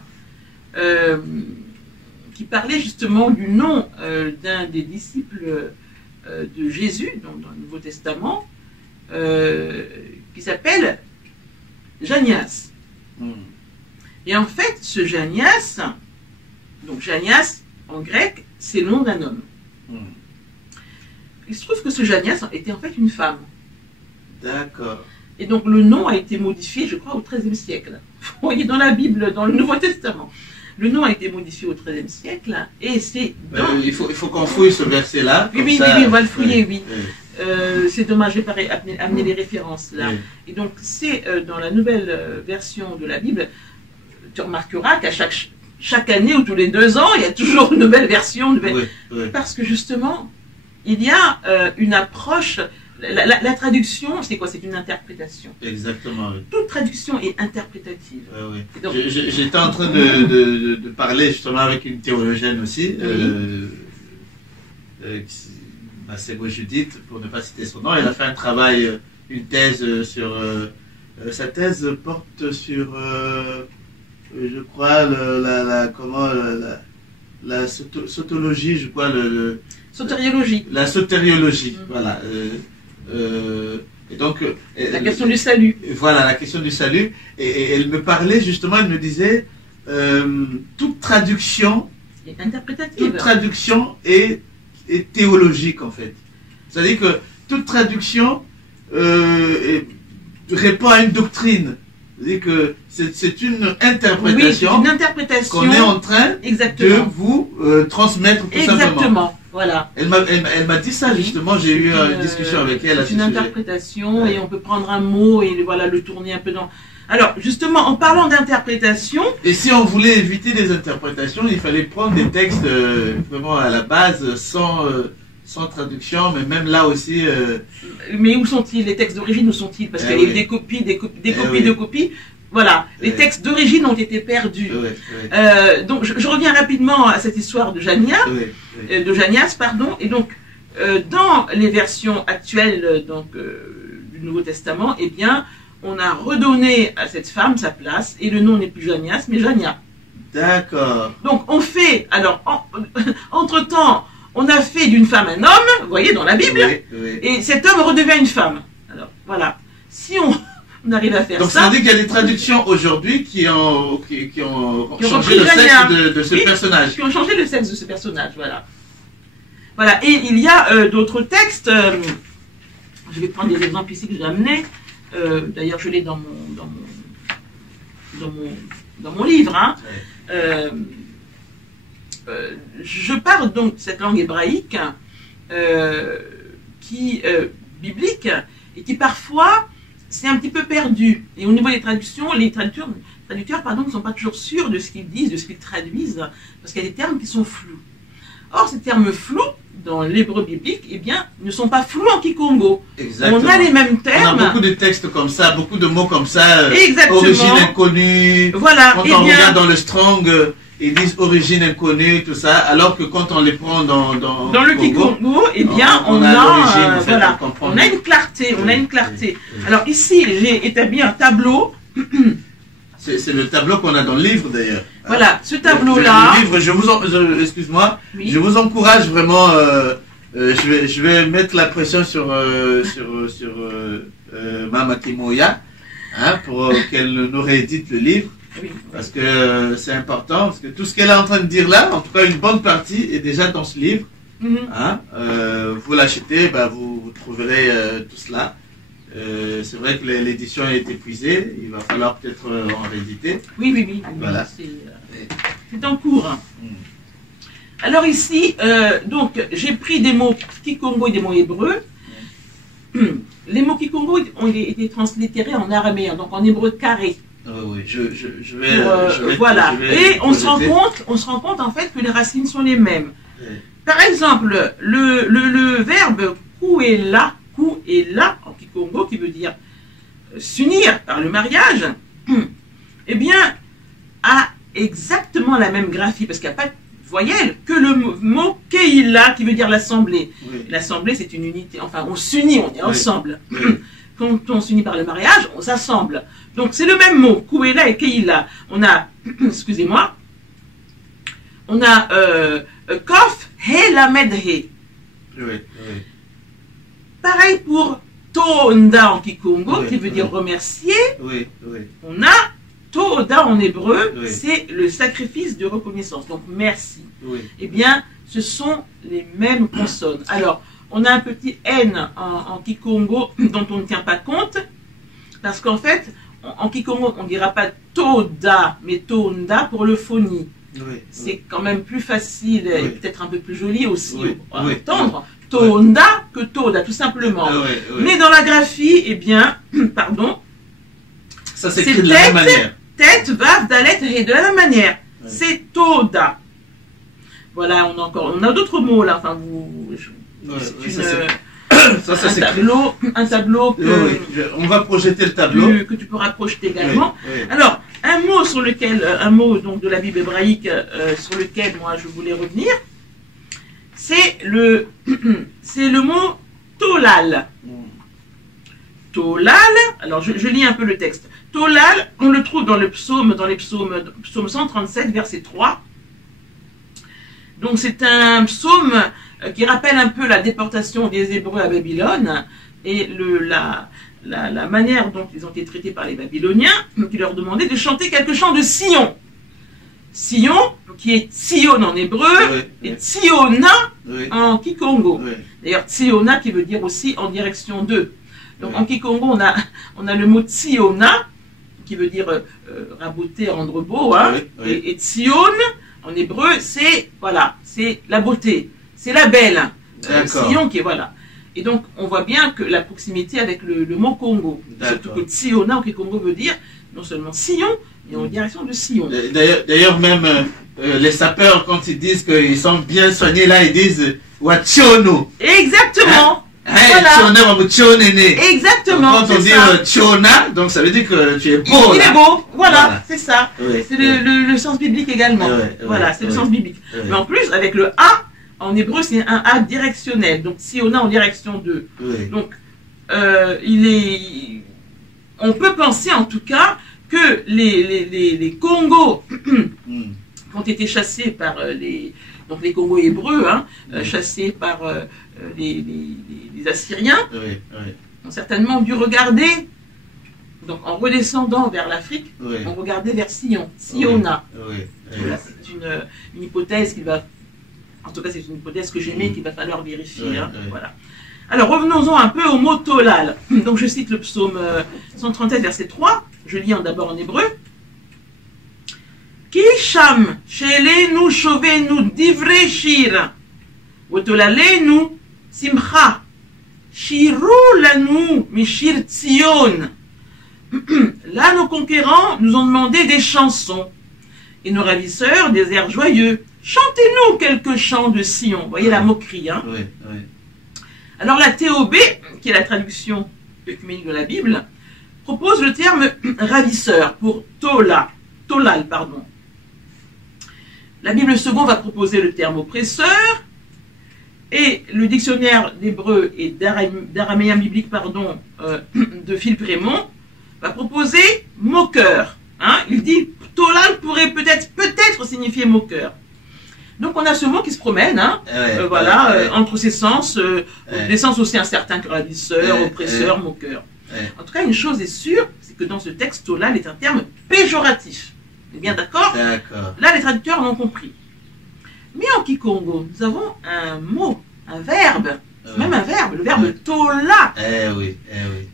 qui parlait justement du nom d'un des disciples de Jésus, donc dans le Nouveau Testament, qui s'appelle Janias. Et en fait, ce Janias, donc Janias en grec, c'est le nom d'un homme. Il se trouve que ce Janias était en fait une femme. D'accord. Et donc le nom a été modifié, je crois, au XIIIe siècle. Vous voyez, dans la Bible, dans le Nouveau Testament. Le nom a été modifié au XIIIe siècle, et c'est dans... il faut qu'on fouille ce verset-là. Oui, on va le fouiller, oui. C'est dommage, je n'ai pas amené les références là. Et donc, c'est dans la nouvelle version de la Bible, tu remarqueras qu'à chaque année ou tous les 2 ans, il y a toujours une nouvelle version. Parce que justement, il y a une approche... La traduction, c'est quoi? C'est une interprétation. Exactement. Oui. Toute traduction est interprétative. J'étais en train de parler justement avec une théologienne aussi, Masego Judith, pour ne pas citer son nom. Elle a fait un travail, une thèse sur... sa thèse porte sur, je crois, la sotologie, je crois, sotériologie. La sotériologie, voilà. Et donc, la question du salut. Voilà, la question du salut. Et elle me parlait justement, elle me disait, toute traduction est interprétative. Toute traduction est théologique en fait. C'est-à-dire que toute traduction répond à une doctrine. C'est-à-dire que c'est une interprétation, qu'on est en train de vous transmettre tout simplement. Voilà. Elle m'a dit ça justement, j'ai eu une discussion avec elle. C'est une interprétation et on peut prendre un mot et voilà, le tourner un peu dans... Alors justement, en parlant d'interprétation... Et si on voulait éviter des interprétations, il fallait prendre des textes vraiment à la base, sans traduction, mais même là aussi... Mais où sont-ils? Les textes d'origine, où sont-ils? Parce qu'il y a eu des copies, de copies. Voilà, les textes d'origine ont été perdus. Donc je reviens rapidement à cette histoire de Janias, et donc dans les versions actuelles du Nouveau Testament, eh bien, on a redonné à cette femme sa place, et le nom n'est plus Janias, mais Jania. D'accord. Donc on fait, alors, entre-temps, on a fait d'une femme un homme, vous voyez, dans la Bible, et cet homme redevient une femme. Alors, voilà. Si on arrive à faire donc, ça... Donc ça veut dire qu'il y a des traductions aujourd'hui qui ont changé le sexe de ce personnage. Qui ont changé le sexe de ce personnage, voilà. Voilà, et il y a d'autres textes, je vais prendre des exemples ici que j'ai amenés, d'ailleurs je l'ai dans mon livre, hein. Je parle donc de cette langue hébraïque biblique, et qui parfois c'est un petit peu perdu. Et au niveau des traductions, les traducteurs ne sont pas toujours sûrs de ce qu'ils disent, de ce qu'ils traduisent, parce qu'il y a des termes qui sont flous. Or, ces termes flous, dans l'hébreu biblique, eh bien, ne sont pas flous en Kikongo. Exactement. On a les mêmes termes. On a beaucoup de textes comme ça, beaucoup de mots comme ça. Exactement. Origine inconnue. Voilà. Quand on regarde dans le Strong, ils disent origine inconnue, tout ça, alors que quand on les prend dans le Kikongo, eh bien, on a une clarté, Alors ici, j'ai établi un tableau. C'est le tableau qu'on a dans le livre d'ailleurs. Voilà, ce tableau-là. Le livre, excuse-moi, je vous encourage vraiment. Je vais mettre la pression sur Mama Kimoya, pour qu'elle nous réédite le livre. Oui. Parce que c'est important, parce que tout ce qu'elle est en train de dire là, en tout cas une bonne partie, est déjà dans ce livre. Vous l'achetez, vous trouverez tout cela. C'est vrai que l'édition est épuisée, il va falloir peut-être en rééditer. Oui. Voilà. C'est en cours. Alors ici, donc j'ai pris des mots Kikongo et des mots hébreux. Les mots Kikongo ont été translittérés en araméen, donc en hébreu carré. Oui, je vais. Voilà. Et on se rend compte en fait que les racines sont les mêmes. Par exemple, le verbe ku et la en Kikongo Kikongo, qui veut dire s'unir par le mariage, eh bien, a exactement la même graphie, parce qu'il n'y a pas de voyelle, que le mot Keila, qui veut dire l'assemblée. Oui. L'assemblée, c'est une unité, enfin, on s'unit, on est ensemble. Oui. Quand on s'unit par le mariage, on s'assemble. Donc, c'est le même mot, Kuela et Keila. On a, excusez-moi, on a Kof, He, Lamed, He. Oui, oui. Pareil pour Toonda en Kikongo, Oui, qui veut oui. dire remercier. Oui, oui. On a Toda en hébreu, Oui. c'est le sacrifice de reconnaissance. Donc, merci. Oui. Eh bien, ce sont les mêmes consonnes. Alors, on a un petit N en Kikongo dont on ne tient pas compte, parce qu'en fait, en Kikongo, on ne dira pas Toda, mais Tonda pour le phonie. Oui. C'est quand même plus facile et Oui. peut-être un peu plus joli aussi Oui. à Oui. entendre. Tonda que Toda, tout simplement. Ah, oui, oui. Mais dans la graphie, eh bien, pardon, Ça s'écrit c'est de la même tête. manière. tête, vav, dalet, et de la même manière. Oui. C'est Toda. Voilà, on a d'autres mots là. Enfin, c'est oui, une, ça, ça un s'écrit. tableau que, On va projeter le tableau. que tu pourras projeter également. Oui, oui. Alors, un mot donc de la Bible hébraïque sur lequel moi je voulais revenir, c'est le mot Tolal. Tolal, alors je lis un peu le texte. Tolal, on le trouve dans psaume 137, verset 3. Donc c'est un psaume qui rappelle un peu la déportation des Hébreux à Babylone et la manière dont ils ont été traités par les Babyloniens, qui leur demandaient de chanter quelque chant de Sion. Sion, qui est Sion en hébreu, Oui, et oui. Tsiona Oui, en Kikongo. oui. D'ailleurs, Tsiona qui veut dire aussi en direction d'eux. Donc Oui. en Kikongo, on a le mot Tsiona, qui veut dire raboter, rendre beau, hein, Oui, oui. et Tsion, en hébreu, c'est la beauté, c'est la belle. D'accord. Sion qui est voilà. Et donc, on voit bien que la proximité avec le mot Congo. Surtout D'accord. que Tsiona en Kikongo veut dire non seulement Sion, mais en direction de Sion. D'ailleurs, même les sapeurs, quand ils disent qu'ils sont bien soignés, là, ils disent Wachono. Exactement. Voilà. Exactement. Quand on c'est dit ça. Chona, donc ça veut dire que tu es beau. Il là. est beau, voilà, Voilà. c'est ça. Oui, C'est oui. le sens biblique également. Ouais, Voilà, ouais, c'est le ouais. sens biblique. Oui. Mais en plus, avec le A, en hébreu, c'est un A directionnel. Donc, si on a en direction de. Oui. Donc, on peut penser en tout cas que les Congos Mm. qui ont été chassés par les Congos hébreux, hein, chassés par les Assyriens, Oui, oui, ont certainement dû regarder, donc en redescendant vers l'Afrique, oui. on regardait vers Sion, Siona. Oui, oui. Voilà, c'est une hypothèse qui va, en tout cas c'est une hypothèse que j'aimais qu'il va falloir vérifier. Oui, Hein, oui. voilà. Alors revenons-en un peu au mot Tolal. Donc je cite le psaume 137 verset 3, je lis d'abord en hébreu. Kisham shelenu shovenu divrei shir, utolalenu simcha, shiru lanu mishir tzion. Là, nos conquérants nous ont demandé des chansons, et nos ravisseurs des airs joyeux. Chantez-nous quelques chants de Sion. Vous voyez la moquerie, hein. Oui, oui. Alors la TOB, qui est la traduction œcuménique de la Bible, propose le terme ravisseur pour Tolal, pardon. La Bible seconde va proposer le terme oppresseur, et le dictionnaire d'hébreu et d'araméen biblique, de Philippe Raymond, va proposer moqueur. Hein. Il dit Tolal pourrait peut-être signifier moqueur. Donc on a ce mot qui se promène, hein, entre ces sens, des sens aussi incertains que ravisseur, oppresseur, moqueur. En tout cas, une chose est sûre, c'est que dans ce texte, Tolal est un terme péjoratif. Vous êtes bien d'accord? D'accord. Là, les traducteurs l'ont compris. Mais en Kikongo, nous avons un mot, un verbe, même un verbe, le verbe tola, Oui.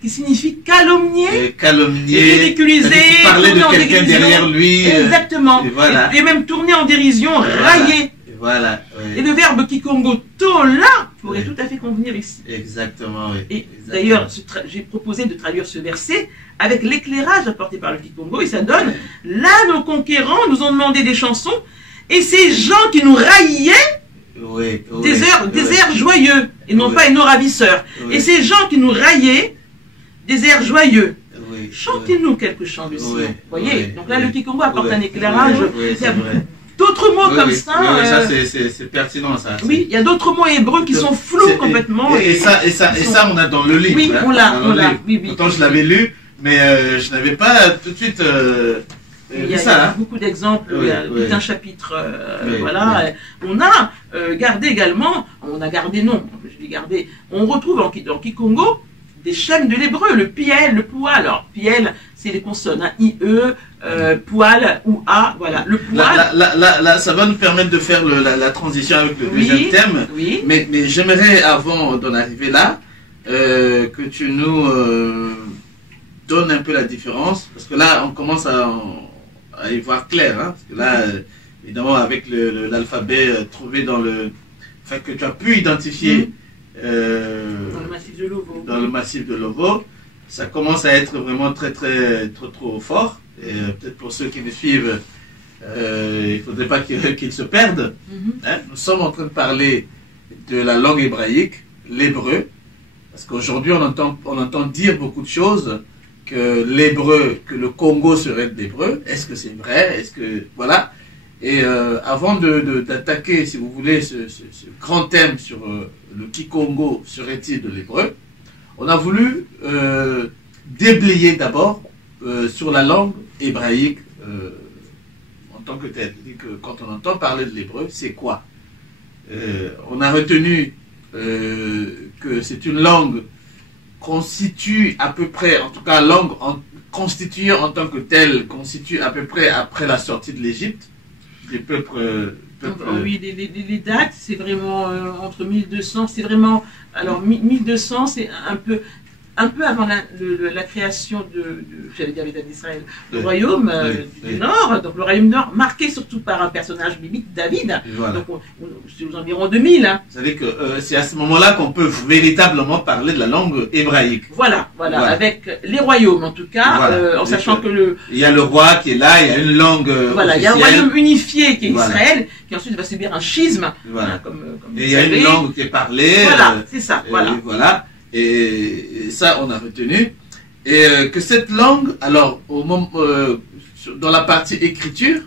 qui signifie calomnier, Calomnier, ridiculiser, parler de tourner en quelqu'un dérision. derrière lui. Exactement. Et voilà. Et même tourner en dérision, railler. Voilà. Et le verbe Kikongo tola pourrait Oui. tout à fait convenir ici. Exactement, oui. Et Exactement. d'ailleurs, j'ai proposé de traduire ce verset avec l'éclairage apporté par le Kikongo, et ça donne là, nos conquérants nous ont demandé des chansons, et ces gens qui nous raillaient, des airs joyeux, et non Oui. pas et nos ravisseurs. Oui. Et ces gens qui nous raillaient des airs joyeux. Oui, Chantez-nous quelques chants de Sion. oui, Vous voyez, oui, donc là, oui, le Kikongo apporte oui, un éclairage. oui, Il y a c'est vrai. d'autres mots comme Oui, ça. oui, ça c'est pertinent, ça. Oui, il y a d'autres mots hébreux qui sont flous complètement. Et ça, on a dans le livre. Oui, hein, on l'a. Oui, oui. Pourtant, je l'avais lu, mais je n'avais pas tout de suite Il y a, ça. il y a Hein. beaucoup d'exemples, Oui, il y a oui. tout un chapitre. Oui, Voilà. On a gardé également, on a gardé, non, je l'ai gardé, on retrouve en Kikongo des schèmes de l'hébreu, le piel, le poil. Alors, piel, c'est les consonnes, hein, IE, poil ou A, voilà. Le poil. Là, ça va nous permettre de faire la transition avec le deuxième thème. Oui. Mais j'aimerais, avant d'en arriver là, que tu nous donnes un peu la différence. Parce que là, on commence à y voir clair. Hein, parce que là, évidemment, avec l'alphabet trouvé dans le... Enfin, que tu as pu identifier... Dans le massif de Lovo. Dans le massif de Lovo, ça commence à être vraiment trop fort. Et peut-être pour ceux qui nous suivent, il ne faudrait pas qu'ils se perdent. Hein. Nous sommes en train de parler de la langue hébraïque, l'hébreu, parce qu'aujourd'hui on entend dire beaucoup de choses, que l'hébreu, que le Congo serait de l'hébreu. Est-ce que c'est vrai? Est-ce que voilà? Et avant d'attaquer, si vous voulez, ce grand thème sur le Kikongo serait-il de l'hébreu, on a voulu déblayer d'abord sur la langue hébraïque en tant que telle. Quand on entend parler de l'hébreu, c'est quoi? On a retenu que c'est une langue constitue à peu près, en tout cas langue constituée en tant que telle, constitue à peu près après la sortie de l'Égypte. Les peuples, oui, les dates, c'est vraiment entre 1200, c'est vraiment, alors 1200, c'est un peu avant la création j'allais dire l'État d'Israël, le royaume du Nord, donc le royaume du Nord, marqué surtout par un personnage biblique, David, voilà. donc c'est aux environs 2000. Hein. Vous savez que c'est à ce moment-là qu'on peut véritablement parler de la langue hébraïque. Voilà, avec les royaumes en tout cas, voilà. en sachant que il y a le roi qui est là, il y a une langue voilà, officielle. il y a un royaume unifié qui est Israël, qui ensuite va subir un schisme, voilà. comme et il y a une langue qui est parlée. Voilà, c'est ça, voilà. Et ça, on a retenu. Et que cette langue, alors, au moment, dans la partie écriture,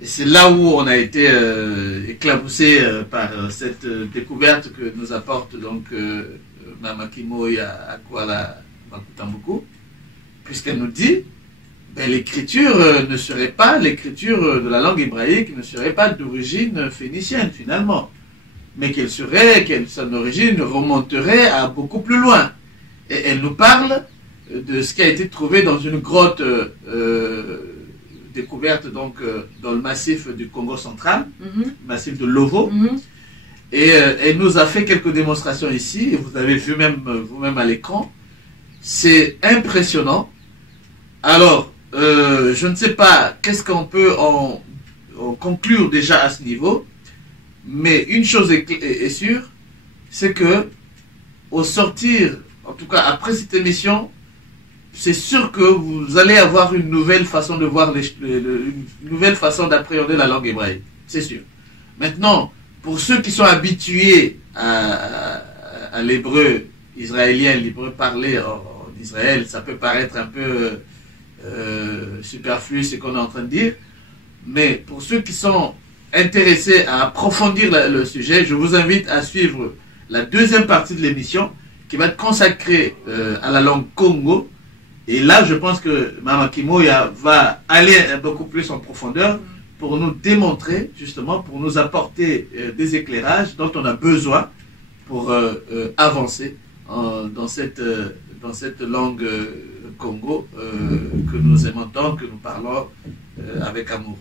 et c'est là où on a été éclaboussé par cette découverte que nous apporte donc Mama Kimoya Akwala Makutambuku, puisqu'elle nous dit, l'écriture ne serait pas, l'écriture de la langue hébraïque ne serait pas d'origine phénicienne finalement, mais son origine remonterait à beaucoup plus loin. Et elle nous parle de ce qui a été trouvé dans une grotte découverte donc dans le massif du Congo central, massif de Lovo. Et elle nous a fait quelques démonstrations ici, et vous avez vu vous-même à l'écran. C'est impressionnant. Alors, je ne sais pas qu'est-ce qu'on peut en conclure déjà à ce niveau. Mais une chose est sûre, c'est que au sortir, en tout cas après cette émission, c'est sûr que vous allez avoir une nouvelle façon de voir, une nouvelle façon d'appréhender la langue hébraïque. C'est sûr. Maintenant, pour ceux qui sont habitués à l'hébreu israélien, l'hébreu parlé en Israël, ça peut paraître un peu superflu ce qu'on est en train de dire. Mais pour ceux qui sont intéressés à approfondir le sujet, je vous invite à suivre la deuxième partie de l'émission qui va être consacrée à la langue Congo. Et là, je pense que Mama Kimoya va aller beaucoup plus en profondeur pour nous démontrer, justement, pour nous apporter des éclairages dont on a besoin pour avancer dans cette langue Congo que nous aimons tant, que nous parlons avec amour.